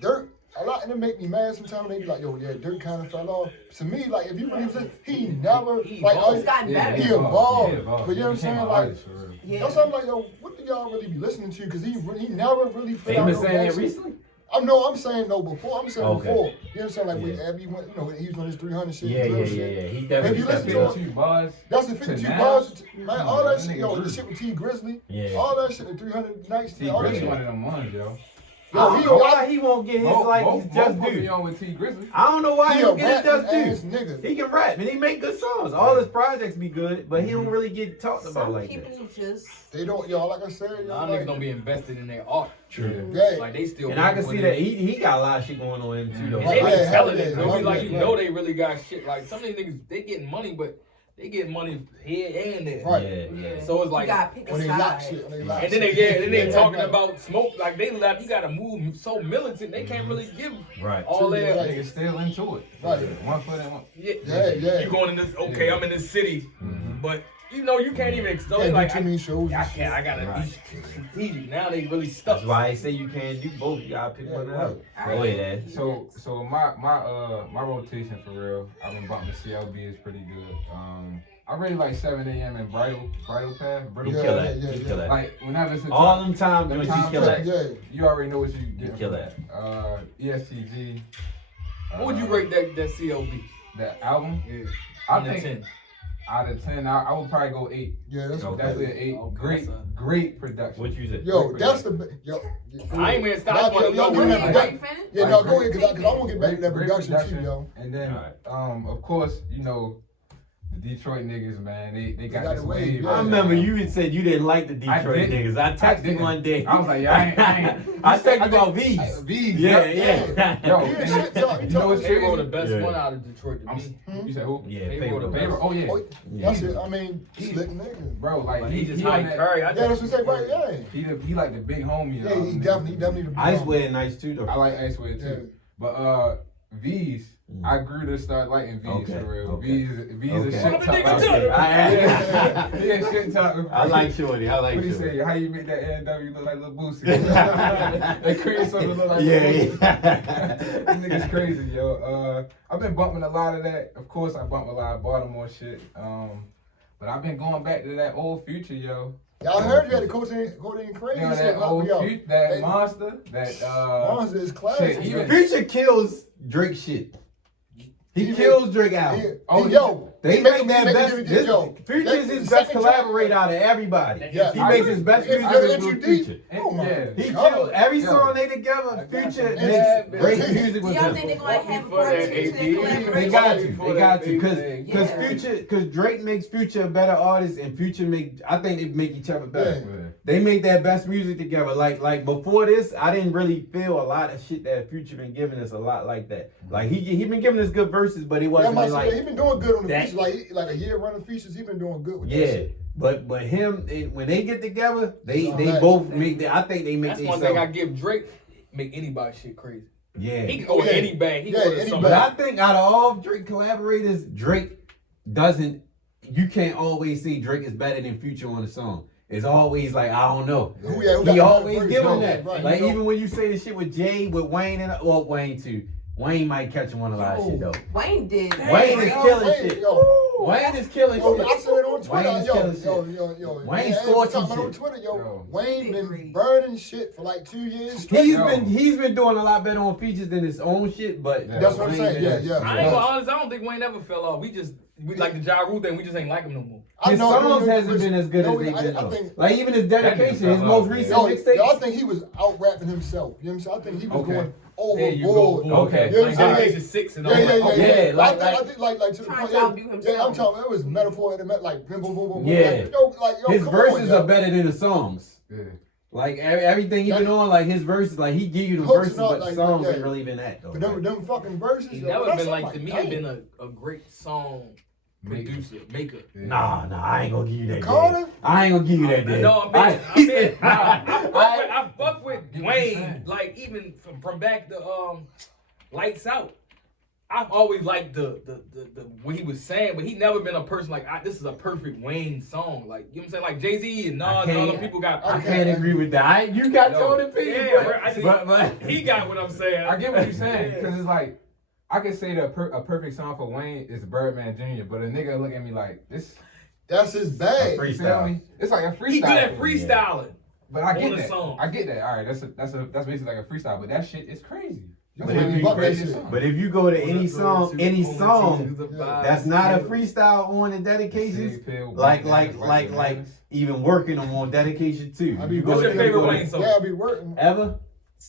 Dirk, a lot of them make me mad sometimes. They be like, yo, yeah, Dirk kind of fell off. To me, like, if you really listen, he never, He's gotten better. He evolved. But you know what I'm He became saying? an Like, artist, for real. that's what I'm like, yo, what do y'all really be listening to? Because he never really put They out been no saying bad that shit. recently? I'm saying no before. I'm saying Okay. before. You know what I'm saying? Like when Yeah. Abby went, you know, he was on his 300 shit. Yeah. drill He shit. definitely If you listen stepped to up. him, 52 bars. that's the 52 To now? bars, man. All that That shit, nigga yo, the grew. shit with T Grizzly, Yeah. all that shit, the 300 nights, T all that Grizzly shit. one of them ones, yo. I don't know why he won't get his like his just put me due. on with T Grizzly. I don't know why he He a don't get his just rapping ass due. nigga. He can rap and he make good songs. All his projects be good, but he don't really get talked about Some like people that. just They don't, yo, like I said, yo, Nah, like, niggas don't be invested in their art. True. yeah. Like they still. And I can put see in- that he got a lot of shit going on in too though. And they be Yeah, telling yeah, it. yeah, They'll be like, yeah, you yeah. know, they really got shit. Like some of these niggas, they getting money, but they getting money here and there. Right. Yeah. So it's you like, gotta pick When a they lock side. shit, when they lock and then they shit. then they Yeah, talking right. about smoke. Like they left, you gotta move so militant. They can't really give Right. all their. Right. Niggas still into it. Right. One foot in one. Yeah. You going in this? Okay, I'm in this city, but you know you can't even extol. Yeah, Like do too many shows. I and can't. I gotta Right. be strategic. Now they really stuck. That's why I say you can't do both. You gotta pick one out. Go ahead, Ash. So my rotation for real, I've been bumping CLB is pretty good. I really like 7 a.m. and Bridal Path. You Yeah, kill that. yeah, You yeah. kill that. Like whenever it's a All them times them when you times kill like- that. Yeah. you already know what you get. kill that. ESTG. What would you rate that CLB? That album? Yeah. I Out of think 10. out of 10, I would probably go 8. Yeah, that's what Definitely an 8. Okay, son. Great production. What you said? Yo, that's the yo. I ain't even stop. Y'all Y'all give me that Right. production. Yeah, no, go ahead, cause I want to get back to that Great production too, yo. And then, Alright. of course, you know, the Detroit niggas, man, they got got this the wave, wave. yeah. I remember you had said you didn't like the I Detroit didn't. niggas. I texted you didn't. one day. I was like, yeah, I ain't. I texted you about V's. V's. Yeah, Yo, Yeah, and shit, talk- you know what's They wrote the crazy? best Yeah. one out of Detroit to me. You said who? Yeah, They favorite. wrote a Favorite? Oh yeah, Oh, that's it. I mean, slick nigga. bro. Like But he just on high that- curry. Yeah, that's what I say, right? Yeah. He like the big homie. Yeah, he definitely the Ice wear nice too though. I like Icewear too. But V's, I grew to start liking V's Okay, for real. okay. V's Okay. is shit What talk. the nigga tell you? He ain't shit talk. I like Shorty. I like What he Shorty. say? How you make that A&W look like Lil Boosie? That cream soda look like Lil Yeah, Boosie. yeah. This nigga's crazy, yo. I've been bumping a lot of that. Of course, I bump a lot of Baltimore shit. But I've been going back to that old Future, yo. Y'all heard you had the codeine crazy You know, shit. that old Yo, Future, that hey, Monster, that Monster is classic. shit, even- Future kills Drake shit. He kills Drake out. Oh, yo, They make that best. Yo, Future is his best collaborator out of everybody. Yeah. He makes his best If music you're with into Future. deep, oh my Yeah. He God. killed every Yo. song they together. Future Yeah, makes great music Do with y'all him. think they're gonna have Before part that 2 to AD, their They collaboration? got to, Before they got that to, big cause thing. Yeah. Future, cause Drake makes Future a better artist, and Future I think they make each other better. Yeah. They make that best music together. Like before this, I didn't really feel a lot of shit that Future been giving us a lot like that. Like he been giving us good verses, but it Yeah, wasn't like he been doing good on the that- features, like a year running features. He been doing good with that yeah. shit. But him when they get together, they Alright. both make. I think they make That's one thing I themselves. give Drake. Make anybody shit crazy. Yeah. He can go with Yeah. any bag. He Yeah, go to any somebody. But I think out of all Drake collaborators, Drake doesn't. You can't always say Drake is better than Future on a song. It's always like I don't know. Who got He the always first, give him yo, that. right, Like you know. even when you say the shit with Jay, with Wayne and Wayne too. Wayne might catch him on a lot of shit though. Wayne did. Wayne is Yo, killing Wayne, shit. yo. Wayne is killing Yo, I shit. said it on Twitter. Wayne is killing Yo. Wayne Yeah, scorching talking about on shit. Twitter, Yo. Wayne been Agreed. burning shit for like 2 years straight. He's been doing a lot better on features than his own shit, but Yeah. That's what I'm Wayne saying. Yeah, is- yeah. I ain't gonna honest. I don't think Wayne ever fell off. We like the Ja Rule thing. We just ain't like him no more. I His know, songs yo, hasn't been as good as they I been though. think, Like even his dedication, his fell most off, recent yo, I mixtape. think he was out rapping himself. You know what I'm saying? I think he was Okay. going overboard. Okay. You know what I'm saying? Dedication 6 and all Yeah. that. I think like to the Trying point. to outdo himself. Yeah, I'm talking. It was metaphor and it like boom, boom, boom, boom. Yeah. Like, yo, His come verses on, are better than the songs. Yeah. Like everything he been on, like his verses, like he give you the Hooks verses, and all, but the like, songs yeah. ain't really been that though. But them fucking verses. He yo, never that's been like, to something me, damn. it been a great song producer, maker. Yeah. Nah, I ain't gonna give you that. Carter? Dad. I ain't gonna give you that. Dad. No, I fuck with Wayne, like even from back to Lights Out. I've always liked the what he was saying, but he never been a person like this is a perfect Wayne song. Like you know what I'm saying, like Jay-Z and Nas and all them people got. I can't agree with that. You got your own opinion, Yeah, but he got what I'm saying. I get what you're saying, because it's like, I could say that a perfect song for Wayne is Birdman Jr., but a nigga look at me like, this. That's his bag. You feel me? It's like a freestyle. He good at freestyling. But I get on the that. song. I get that. All right, that's basically like a freestyle, but that shit is crazy. But if you go to any song that's not a freestyle on the dedications, like even working them on dedication too. What's your favorite Wayne song? Yeah, I be working. Ever?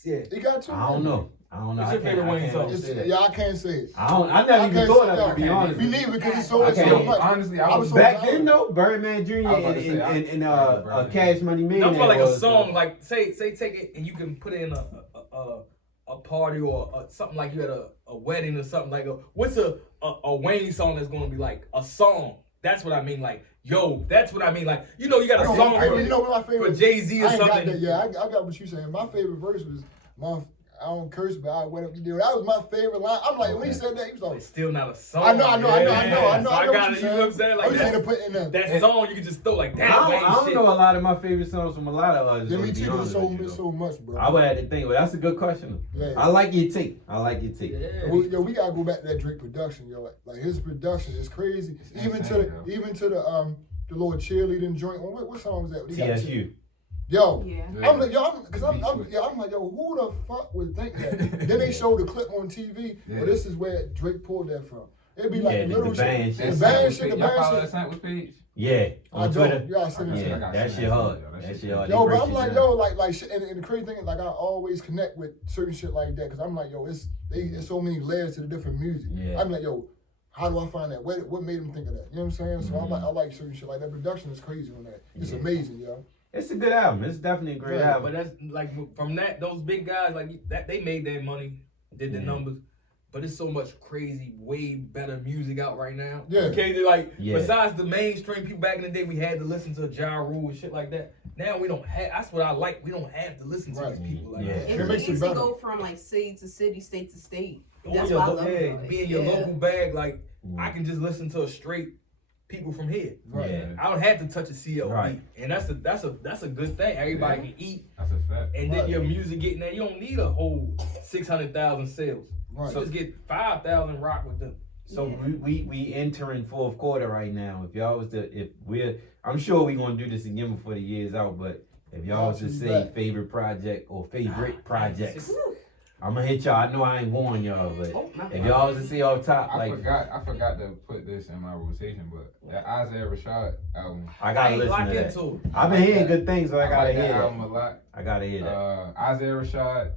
Yeah. He got two. I don't know. What's your favorite Wayne song? I can't say it. I never even thought of it, to be honest. Me neither, because it's so much. Honestly, I was back then though, Birdman Jr. and Cash Money Man. I'm talking like a song, like say take it and you can put it in a party or something, like you at a wedding or something, like what's a Wayne song that's gonna be like a song? That's what I mean, like that's what I mean, like you got a song for Jay-Z or something. I got what you saying. My favorite verse was I don't curse, but I whatever you do. That was my favorite line. I'm like, when he said that, he was like, it's still not a song. I know. I got it. You know what I'm saying? Like that song, you can just throw like that. I don't know a lot of my favorite songs from a lot of others. Yeah, me too. There's so much, bro. I would have to think, but that's a good question. Yeah. I like your take. Yeah. We gotta go back to that Drake production, yo. Like his production is crazy. It's even to the little cheerleading joint. What song was that? TSU. Yo, yeah. I'm like, I'm like, yo, who the fuck would think that? Then they showed the clip on TV. Yeah. Well, this is where Drake pulled that from. It'd be like the little band shit. shit. The band shit. Y'all follow that Sandwich page? Yeah, on Twitter. Yeah, I seen Yeah, that. that shit hard. That shit hard. Yo, but I'm like, yo, like shit, and the crazy thing is, like, I always connect with certain shit like that, because I'm like, yo, it's so many layers to the different music. Yeah. I'm like, yo, how do I find that? What made them think of that? You know what I'm saying? So I like certain shit like that. Production is crazy on that. It's amazing, yo. It's a good album. It's definitely a great album. But that's like from those big guys like that, they made their money, did the numbers. But it's so much crazy, way better music out right now. Yeah. Okay, besides the mainstream people back in the day, we had to listen to Ja Rule and shit like that. Now we don't have. That's what I like. We don't have to listen to these people like that. It makes it go from like city to city, state to state. That's why I love it. Be in your local bag, like I can just listen to a straight people from here. Right. Yeah. I don't have to touch a CLB. Right. And that's a good thing. Everybody can eat. That's a fact. And then your music getting there. You don't need a whole 600,000 sales. Right. So just get 5,000 rock with them. So we entering fourth quarter right now. If y'all was I'm sure we're gonna do this again before the year's out, but if y'all was to say favorite project or favorite projects, I'm gonna hit y'all. I know I ain't warned y'all, but if y'all was to say off top, I forgot to put this in my rotation, but that Isaiah Rashad album, I gotta listen to that. Into I've been hearing good things, so I gotta like hear that that. album a lot. I gotta hear that. Isaiah Rashad,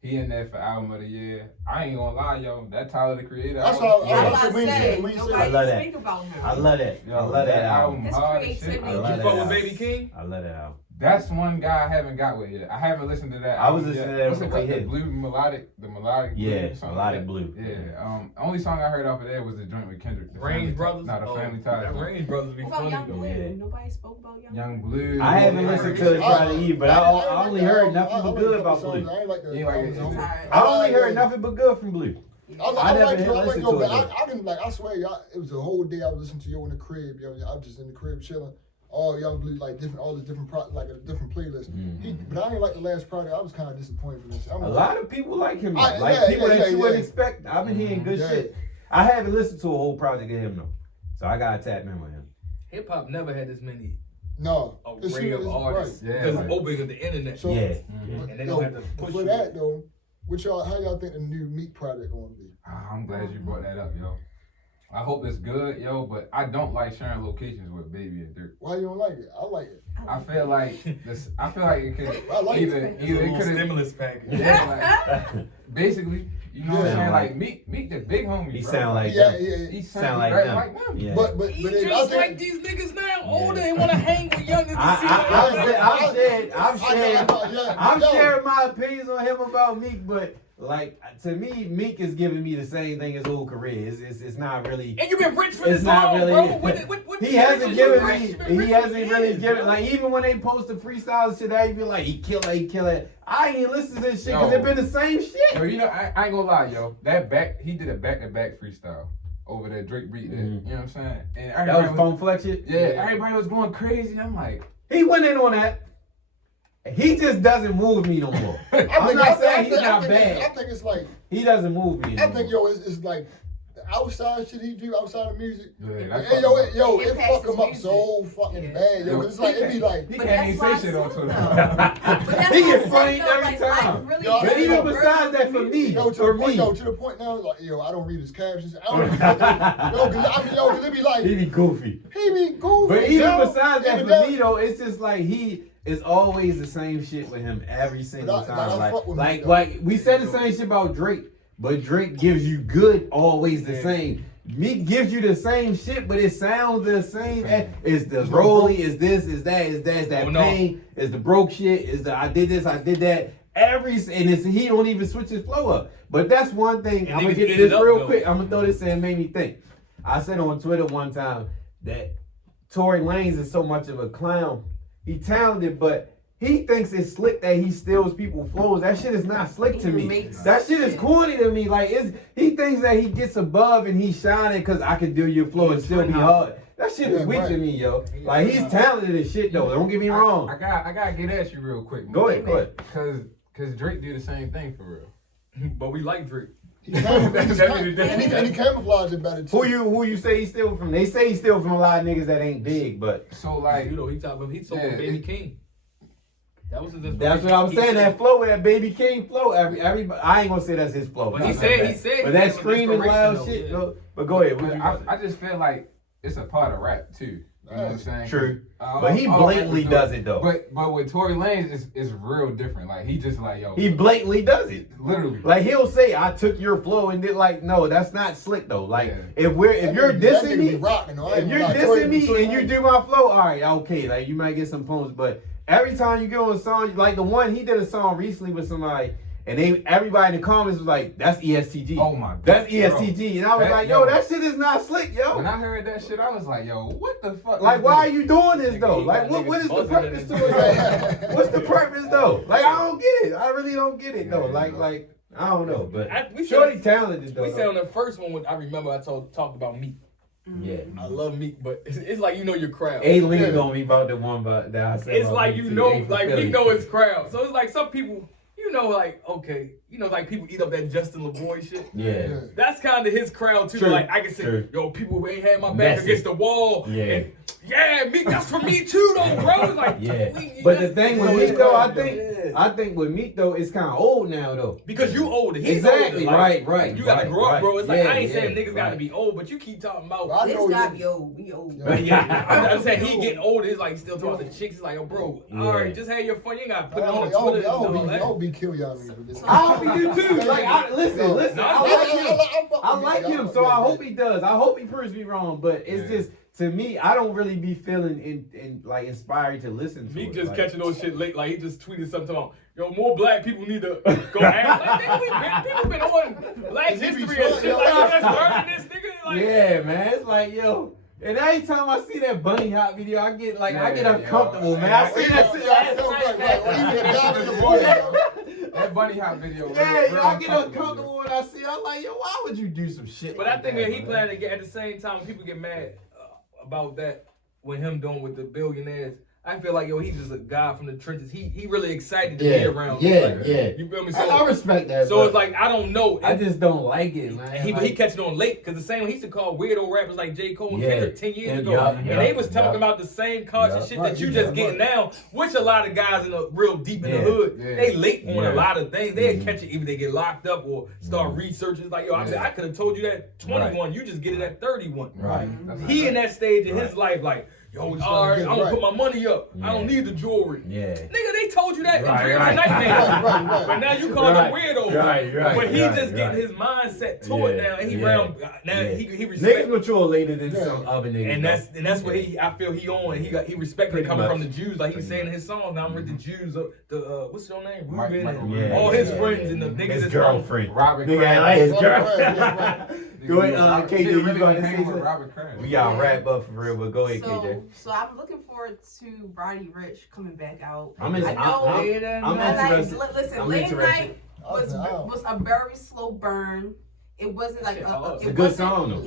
he in there for album of the year. I ain't gonna lie, yo, that Tyler the Creator. That's album, all. I say, When you say I love that. speak about him. I love that. I love that album. His hard as shit. creativity. I love You that fuck with album. Baby King? I love that album. That's one guy I haven't got with yet. I haven't listened to that. I was album listening yet. to that What's it before called? he The hit. blue melodic Yeah, something Melodic like Blue. Yeah. Only song I heard off of there was the joint with Kendrick. The Range Family Brothers? Not a Family Ties. That Range Brothers be What about funny Young though. Blue? Yeah. Nobody spoke about Young Blue. I haven't listened to it Friday either, but I only heard nothing but good about Blue. I ain't like that. You ain't like it? I only heard nothing but good from Blue. I never like listened yo, to it, but I didn't like. I swear, y'all, it was a whole day I was listening to you in the crib, yo. I was just in the crib chilling. All Young Blue, like different, all the different like a different playlist. But I ain't like the last project. I was kind of disappointed for this. A lot of people like him, Yeah, people that you yeah. wouldn't expect. I've been hearing good shit. I haven't listened to a whole project of him though, so I gotta tap in with him. Hip hop never had this many array of artists right. because Yeah, it's open to the internet. So, Yeah. And they don't have to push for you. that though, how y'all think the new Meek project gonna be? I'm glad you brought that up, yo. I hope it's good, yo, but I don't like sharing locations with Baby and Dirk. Why you don't like it? I like it. I feel like this. I feel like it could like either it could stimulus package. Yeah, like, basically, you know what I'm saying? Like Meek the big homie. He bro. sound like He sound like right them. like them. Yeah. But He they, just like these niggas now, older and want to hang with youngers. I've shared my opinions on him about Meek, but like to me, Meek is giving me the same thing as old career. It's not really. And you've been rich for It's this not long, really. bro. What He hasn't given me. He He hasn't really given. Like even when they post the freestyle shit, I be like, he kill it. I ain't listen to this shit because it been the same shit. Yo, you know, I ain't gonna lie, yo. He did a back-to-back freestyle over there. Drake beat that. You know what I'm saying? And That was Phone Flex shit. Yeah, everybody was going crazy. I'm like, he went in on that. He just doesn't move me no more. I'm not saying he's not bad. I think it's like He doesn't move me. I think it's like the outside shit he do outside of music. yeah, It fuck him up so fucking bad, yo. 'Cause it's like it be like he can't even say shit on Twitter. He get funny every time. But even besides that, for me, to the point now, like I don't read his captions. I don't cause it be like he be goofy. But even besides that, for me though, it's just like he is always the same shit with him every single time. Like we said the same shit about Drake, but Drake gives you good always the same. Meek gives you the same shit, but it sounds the same. It's the rolly, is this, is that, is that pain, is the broke shit, is the I did this, I did that. He don't even switch his flow up. But that's one thing. I'm gonna get to this real quick. I'm gonna throw this in and made me think. I said on Twitter one time that Tory Lanez is so much of a clown. He talented, but he thinks it's slick that he steals people's flows. That shit is not slick to me. That shit is corny to me. Like he thinks that he gets above and he's shining because I can do your flow and still be hard. That shit is weak to me, yo. Like he's talented as shit though. Don't get me wrong. I gotta get at you real quick. Go ahead. Cause Drake do the same thing for real. But we like Drake. He camouflage it better too. Who you say he steal from? They say he steal from a lot of niggas that ain't big, but so like he sold Baby King. That was his inspiration. That's what I was saying. That flow, that Baby King flow. Everybody, I ain't gonna say that's his flow. But he said. But that screaming loud shit. Yeah. But go ahead. I just feel like it's a part of rap too. You know what I'm saying? True. But he blatantly does it though. But with Tory Lanez, it's real different. Like he just like he blatantly does it. Literally. Like he'll say, "I took your flow," and did like, no, that's not slick though. Like if you're dissing me, and you do my flow, all right, okay. Like you might get some poems, but every time you get on a song, like the one he did a song recently with somebody. And everybody in the comments was like, that's ESTG. Oh my God. That's ESTG. And I was like, yo, that shit is not slick, yo. When I heard that shit, I was like, yo, what the fuck? Like, why are you doing this, though? Like, what is the purpose to it, though? What's the purpose, though? Like, I don't get it. I really don't get it, though. Like, I don't know. But Shorty talented, though. We said on the first one, I remember I talked about Meek. Yeah, I love Meek, but it's like you know your crowd. A-Lean gonna be about the one that I said. It's like you know, like we know his crowd. So it's like some people, you know, like okay, you know, like people eat up that Justin LeBoy shit. Yeah, that's kind of his crowd too. True. Like I can say, yo, people who ain't had my back against the wall. Yeah, and, yeah, Meek, that's for me too, though, bro. It's like but the thing with Meek though, I think with Meek though, it's kind of old now though. Because you older. He's exactly older. Like, right. You gotta grow up, bro. It's like I ain't saying niggas right. gotta be old, but you keep talking about. This gotta be old. We old. I'm saying he getting older. It's like he still talking about the chicks. It's like, oh, bro, all right, just have your fun. You ain't gotta put it on Twitter. I hope he kill y'all. I hope he do too. Like, listen. I like him, so I hope he does. I hope he proves me wrong, but it's just. To me, I don't really be feeling like inspired to listen to Meek it. just like, catching those shit late. Like he just tweeted something about, yo, more black people need to go out. Like, nigga, people been on Black history and shit. Like you just learning this, nigga. Like, yeah, man. It's like, yo. And every time I see that bunny hop video, I get uncomfortable, man. I see that shit. That bunny hop video. Yeah, I get uncomfortable when I see it. I'm like, yo, why would you do some shit? But I think that he planning to get at the same time. People get mad about that with him doing with the billionaires. I feel like he's just a guy from the trenches. He really excited to be around. Yeah. You feel me? So I respect that. So it's like I don't know. I just don't like it, man. He catching on late because the same way he used to call weirdo rappers like J. Cole and Kendrick 10 years ago, and they was talking about the same conscious shit that you just getting now. Which a lot of guys in the real deep in the hood, they late on a lot of things. They catch it either they get locked up or start researching. It's like I could have told you that 21. You just get it at 31. Right. He in that stage in his life like. Yo, all right, I'm gonna put my money up. I don't need the jewelry. Yeah. Nigga, they told you that in Dreams and Nightmares. But now you call them weirdos. Right. But he just getting his mindset to it now, and he round. Now he respect. Niggas mature later than some other niggas. And that's what I feel he on. He respected it coming from the Jews, like he's saying in his songs. Now I'm with the Jews. What's your name? Ruben and all his friends and the niggas. His girlfriend. Robert Nigga, like his girlfriend. Go ahead, KJ. You really gonna say hang with something? Robert Kraft. We gotta wrap up for real, but go ahead, KJ. So I'm looking forward to Roddy Ricch coming back out. I'm interested. Listen, Late Night was a very slow burn. It wasn't like it's a good song though.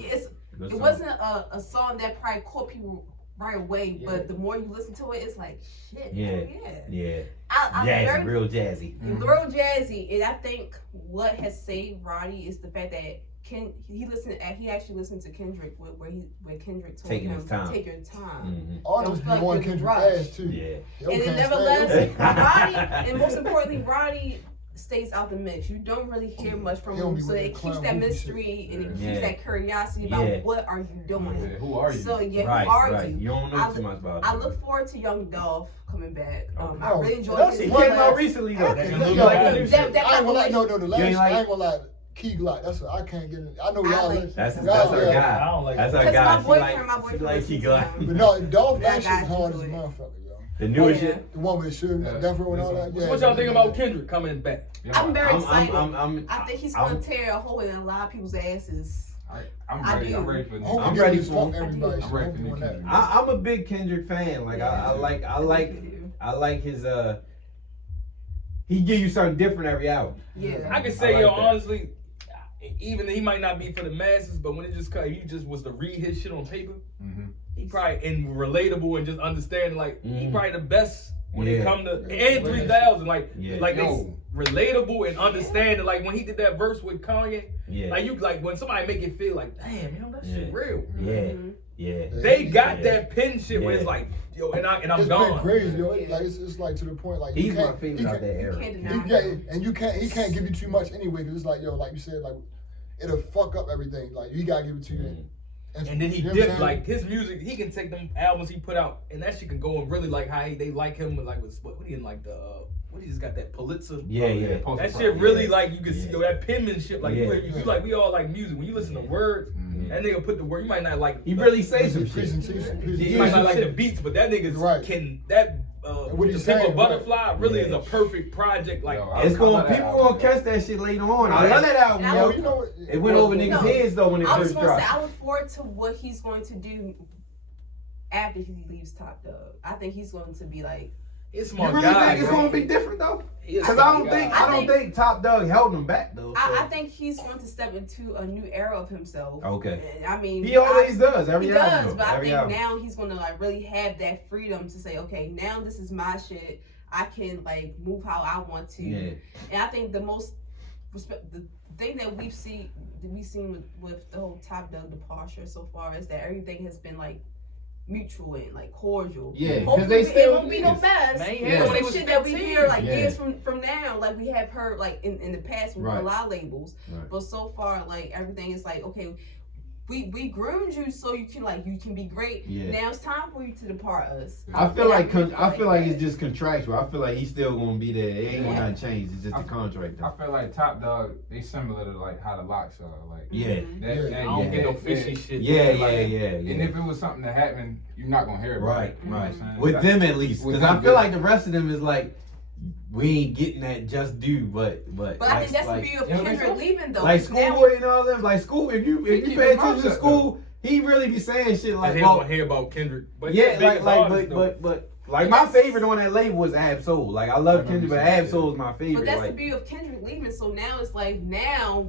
It wasn't a song that probably caught people right away, but the more you listen to it, it's like shit. Yeah. I'm Real jazzy. Real jazzy, and I think what has saved Roddy is the fact that he actually listened to Kendrick where Kendrick told him to take your time. Artists be on Kendrick ass too. And it never let us. Roddy, and most importantly, Roddy stays out the mix. You don't really hear much from him, so it keeps that mystery and it keeps that curiosity about what are you doing. Who are you? So who right, are right. you? You don't know too much about I look forward to Young Dolph coming back. I really enjoyed that's his He came out recently though. I ain't gonna lie. No, the last. ain't like- I ain't gonna lie. Key Glock. That's what I can't get. I know y'all. That's our guy. I don't like That's that. our guy. My boyfriend She like Key listens to Glock. him. But no, Dolph, that That shit guy's hard as a enjoy it. motherfucker, yo. The newest shit. The one with Suge, Death and all that. Yeah. What y'all think about Kendrick coming back? I'm very excited. I'm I think he's going to tear a hole in a lot of people's asses. I'm ready for I the hope I'm he ready gets for fuck everybody. I'm ready for Hope he Kendrick. won that. I'm a big Kendrick fan. Like I like his he give you something different every album. Yeah. I can say, I like that. honestly, even he might not be for the masses, but when it just cut, he just was to read his shit on paper. He probably and relatable and just understanding. Like he probably the best when it come to and 3000. Like they relatable and understanding. Like when he did that verse with Kanye. Like you like when somebody make it feel like, damn, that shit real. They got that pen shit where it's like, yo, and I'm it's gone. been crazy, yo. Like it's like to the point like He's my favorite out that era. He can't give you too much anyway because it's like, yo, like you said, like it'll fuck up everything. Like you gotta give it to you. And then he dipped like his music. He can take them albums he put out, and that shit can go and really like how they like him with like what he didn't like the what he just got that Pulitzer. That shit really like you can see that penmanship. Like you like we all like music. When you listen to words, that nigga put the word. You might not like. He really say some shit. You might not like the beats, but that nigga can that. The Pimp a Butterfly really is a perfect project. Like it's going, people gonna catch that shit later on. I love that album, yo. You know, it went over niggas' heads though when it first dropped. I look forward to what he's going to do after he leaves Top Dog. I think he's going to be like. It's you really think it's gonna be different though? Because I don't think Top Dog held him back though. So. I think he's going to step into a new era of himself. Okay. I mean, he always does. He does, but I think now he's going to like really have that freedom to say, okay, now this is my shit. I can like move how I want to. Yeah. And I think the thing that we've seen with the whole Top Dog departure so far is that everything has been like mutual and like cordial. Yeah, hopefully it won't be no mess. Some shit that we hear like years from now, like we have heard like in the past with a lot of labels. But so far, like everything is like, okay, we groomed you so you can be great. Now it's time for you to depart us. I feel like it's just contractual. I feel like he's still gonna be there. It ain't gonna change. It's just a contract. I feel like Top Dog, they similar to like how the Locks are. Like I don't get no fishy shit. And if it was something that happened, you're not gonna hear about it. Right. With them at least, because I feel like the rest of them is like. We ain't getting that just due, but I think that's the beauty of Kendrick leaving though. Like Schoolboy and all them, like School. If you pay attention to School, he really be saying shit like. They don't hear about Kendrick, but but Like my favorite on that label was Ab Soul. Like I love Kendrick, but Ab Soul is my favorite. But that's like, the beauty of Kendrick leaving. So now it's like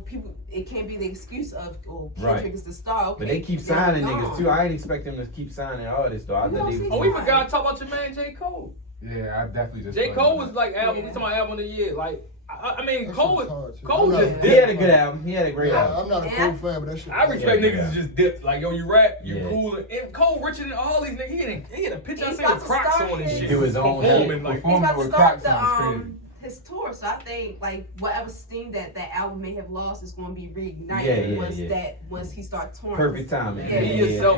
people, it can't be the excuse of Kendrick is the star. Okay, but they keep signing niggas too. I ain't expect them to keep signing artists though. I thought they was. Oh, we forgot to talk about your man J. Cole. Yeah, I definitely just. J. Cole was like album. We talking about album of the year. Like I mean, That Cole just He had a good album. He had a great album. I'm not a Cole fan, but that shit. I respect niggas to just dip. Like, yo, you rap, you Yeah. cool. And Cole richer than all these niggas. He had a picture I He's seen with about to Crocs start on and his- shit. It was on performing like. He's about to with start Crocs on is crazy. his tour, so I think like whatever steam that album may have lost is going to be reignited once he starts touring. Perfect timing. Yeah, He yourself.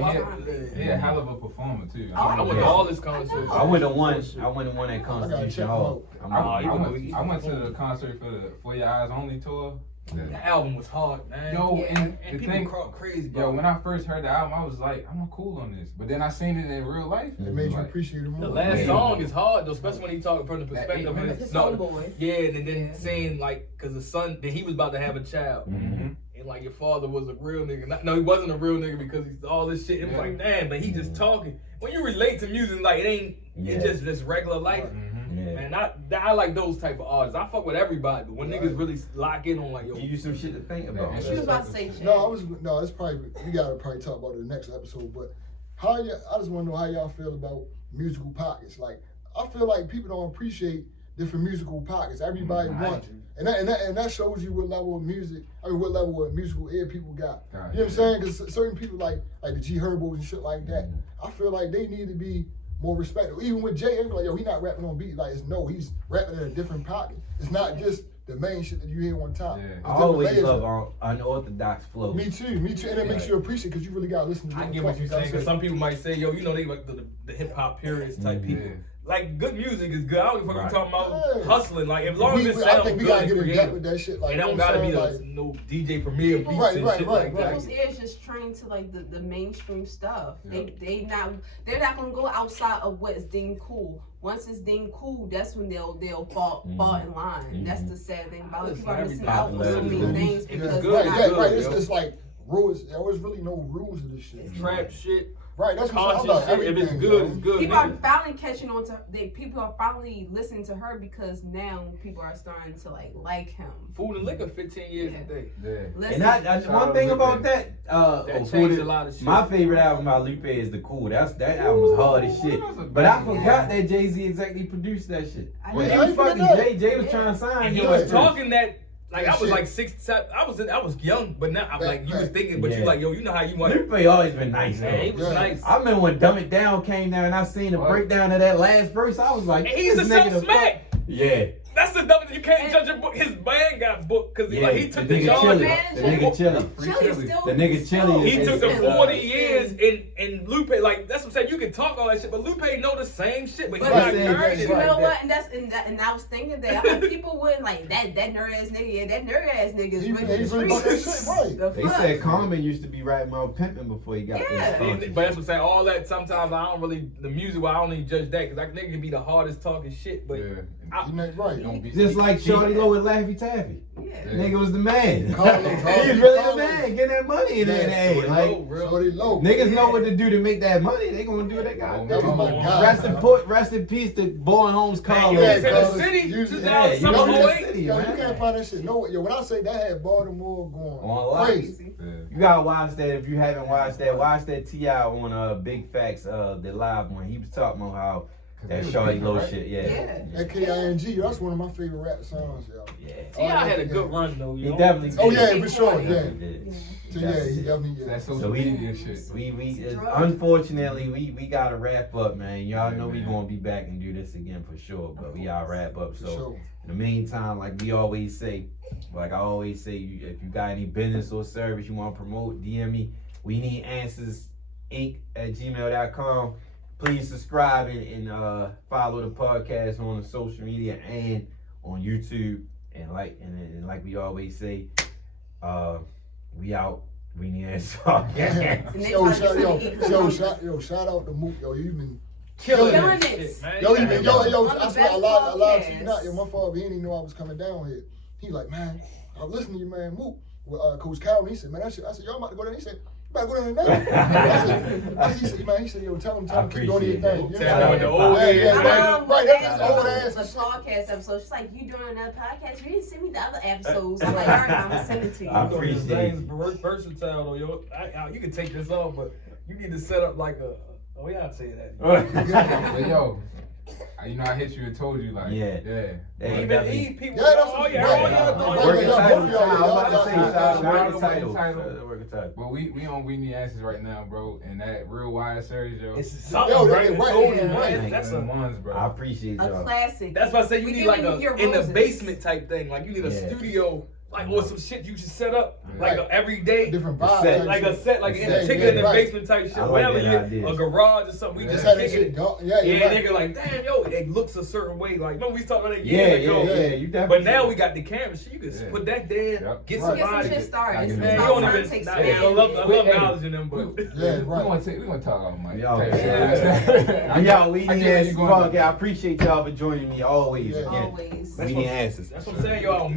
He a hell of a performer too. I went to all his concerts. I went to one at Constitution Hall. I went to the concert for the For Your Eyes Only tour. The album was hard, man. Yo, and and the people thing, crowd crazy, bro. yo, when I first heard the album, I was like, I'm cool on this. But then I seen it in real life. It made you Like, appreciate it more. The last song is hard though, especially when he talking from the perspective of That his no, homeboy. yeah, and then saying like, cause the son, then he was about to have a child, and like your father was a real nigga. No, he wasn't a real nigga because he's all this shit. It was like, damn, but he just talking. When you relate to music, like it ain't, it's just regular life. Man, I like those type of artists. I fuck with everybody, but when niggas really lock in on like, yo, Give you some shit to think about. She was about to say shit. No, it's probably we gotta probably talk about it in the next episode. But I just want to know how y'all feel about musical pockets. Like I feel like people don't appreciate different musical pockets. Everybody wants, and that shows you what level of music. I mean, what level of musical ear people got. You know what I'm saying? Because certain people like the G Herbos and shit like that. I feel like they need to be more respectful. Even with Jay, like, yo, he not rapping on beat. Like, he's rapping in a different pocket. It's not just the main shit that you hear on top. Yeah. I always love unorthodox flow. Me too. And it makes you appreciate because you really got to listen to I get what you're saying, because some people might say, yo, you know, they like the hip hop purists type people. Like, good music is good. I don't give a fuck what I'm talking about hustling. Like, as long as it sounds good and creative. With that shit. Like, it don't gotta be no DJ Premier beats and shit like that. People's ears just trained to like the mainstream stuff. They're not gonna go outside of what is deemed cool. Once it's deemed cool, that's when they'll fall in line. That's the sad thing about it. People are missing out on so many things because it's like rules. There was really no rules to this shit. Trap shit. Right, that's what I'm about. If it's good, it's good. People are finally catching on to. People are finally listening to her because now people are starting to like him. Food and Liquor, 15 years today. And I one thing about that, changed a lot of shit. My favorite album by Lupe is The Cool. That album was hard as shit. But I forgot that Jay-Z exactly produced that shit. When he was fucking Jay was trying to sign. And he was talking that. Like I was like 6, 7. I was young, but now I'm like you was thinking, but you like yo, you know how you want. Lupe always been nice. Man, he was nice. I remember when Dumb It Down came down and I seen the breakdown of that last verse. I was like, and he's a self-smack. Yeah. That's the dumb. You can't judge a book. His band got booked because he took the Chili. The nigga Chili. He took the 40 years and Lupe, like that's what I'm saying. You can talk all that shit, but Lupe know the same shit, but he's not heard it. You know what? And I was thinking that I'm like, people wouldn't like that nerd ass nigga. Yeah, that nerd ass nigga is really They said Common used to be rapping about pimping before he got this. But that's what I'm saying. All that sometimes I don't really the music. I don't even judge that because that nigga can be the hardest talking shit, but just like Shorty Low with Laffy Taffy. Yeah. Nigga was the man. He was really the man, getting that money in there. Niggas know what to do to make that money. They gonna do what they got. That was my God. Rest in peace to Bowen Holmes Carlos. The city, 2008. You can't find that shit. No, when I say that had Baltimore going crazy. You gotta watch that if you haven't watched that. Watch that T.I. on Big Facts, the live one. He was talking about how that Shorty Low shit, That King, that's one of my favorite rap songs, yo. Yeah. T.I. had a good run though. He definitely did. Oh yeah, for sure, He definitely did. That's so we unfortunately we gotta wrap up, man. Y'all know we gonna be back and do this again for sure, but we gotta wrap up. So in the meantime, like I always say, if you got any business or service you want to promote, DM me. We need answers inc@gmail.com. Please subscribe and follow the podcast on the social media and on YouTube. And like we always say, we out. We need answers. Shout out to Mook. Yo, you've been killing it. I swear a lot of people not. Yo, my father, he didn't even know I was coming down here. He like, man, I was listening to you, man, Mook, with Coach Calvin. He said, man, that shit. I said, y'all about to go there. He said, better go down there. I said, man, he said, yo, tell him, keep doing your thing. You Tell him the old right, that's old ass. ass. The podcast episode. She's like, you doing another podcast? You didn't send me the other episodes. I'm like, all right, I'm gonna send it to you. I appreciate it. Versatile though, yo. You can take this off, but you need to set up like a. Oh yeah, I'd say that. But yo, you know I hit you and told you like yeah. Even Eve people. Working title. But we on We Need Answers right now, bro, and that Real Wire series, yo. It's something, right? That's the ones, bro. I appreciate y'all. A classic. That's why I say you need like a in the basement type thing. Like you need a studio. Like or some shit you should set up like a everyday different vibe, like a set, like in a ticket in the basement type shit. Whatever a garage or something. We just kick it. Nigga, like damn, yo, it looks a certain way. Like no, we was talking about that years ago. You definitely. But now we got the camera, so you can put that there, get somebody. Get some shit started. Man, you don't even. I love knowledge in them, but we gonna talk about Mike. Y'all, we need answers. I appreciate y'all for joining me always. Always. We need answers. That's what I'm saying, y'all.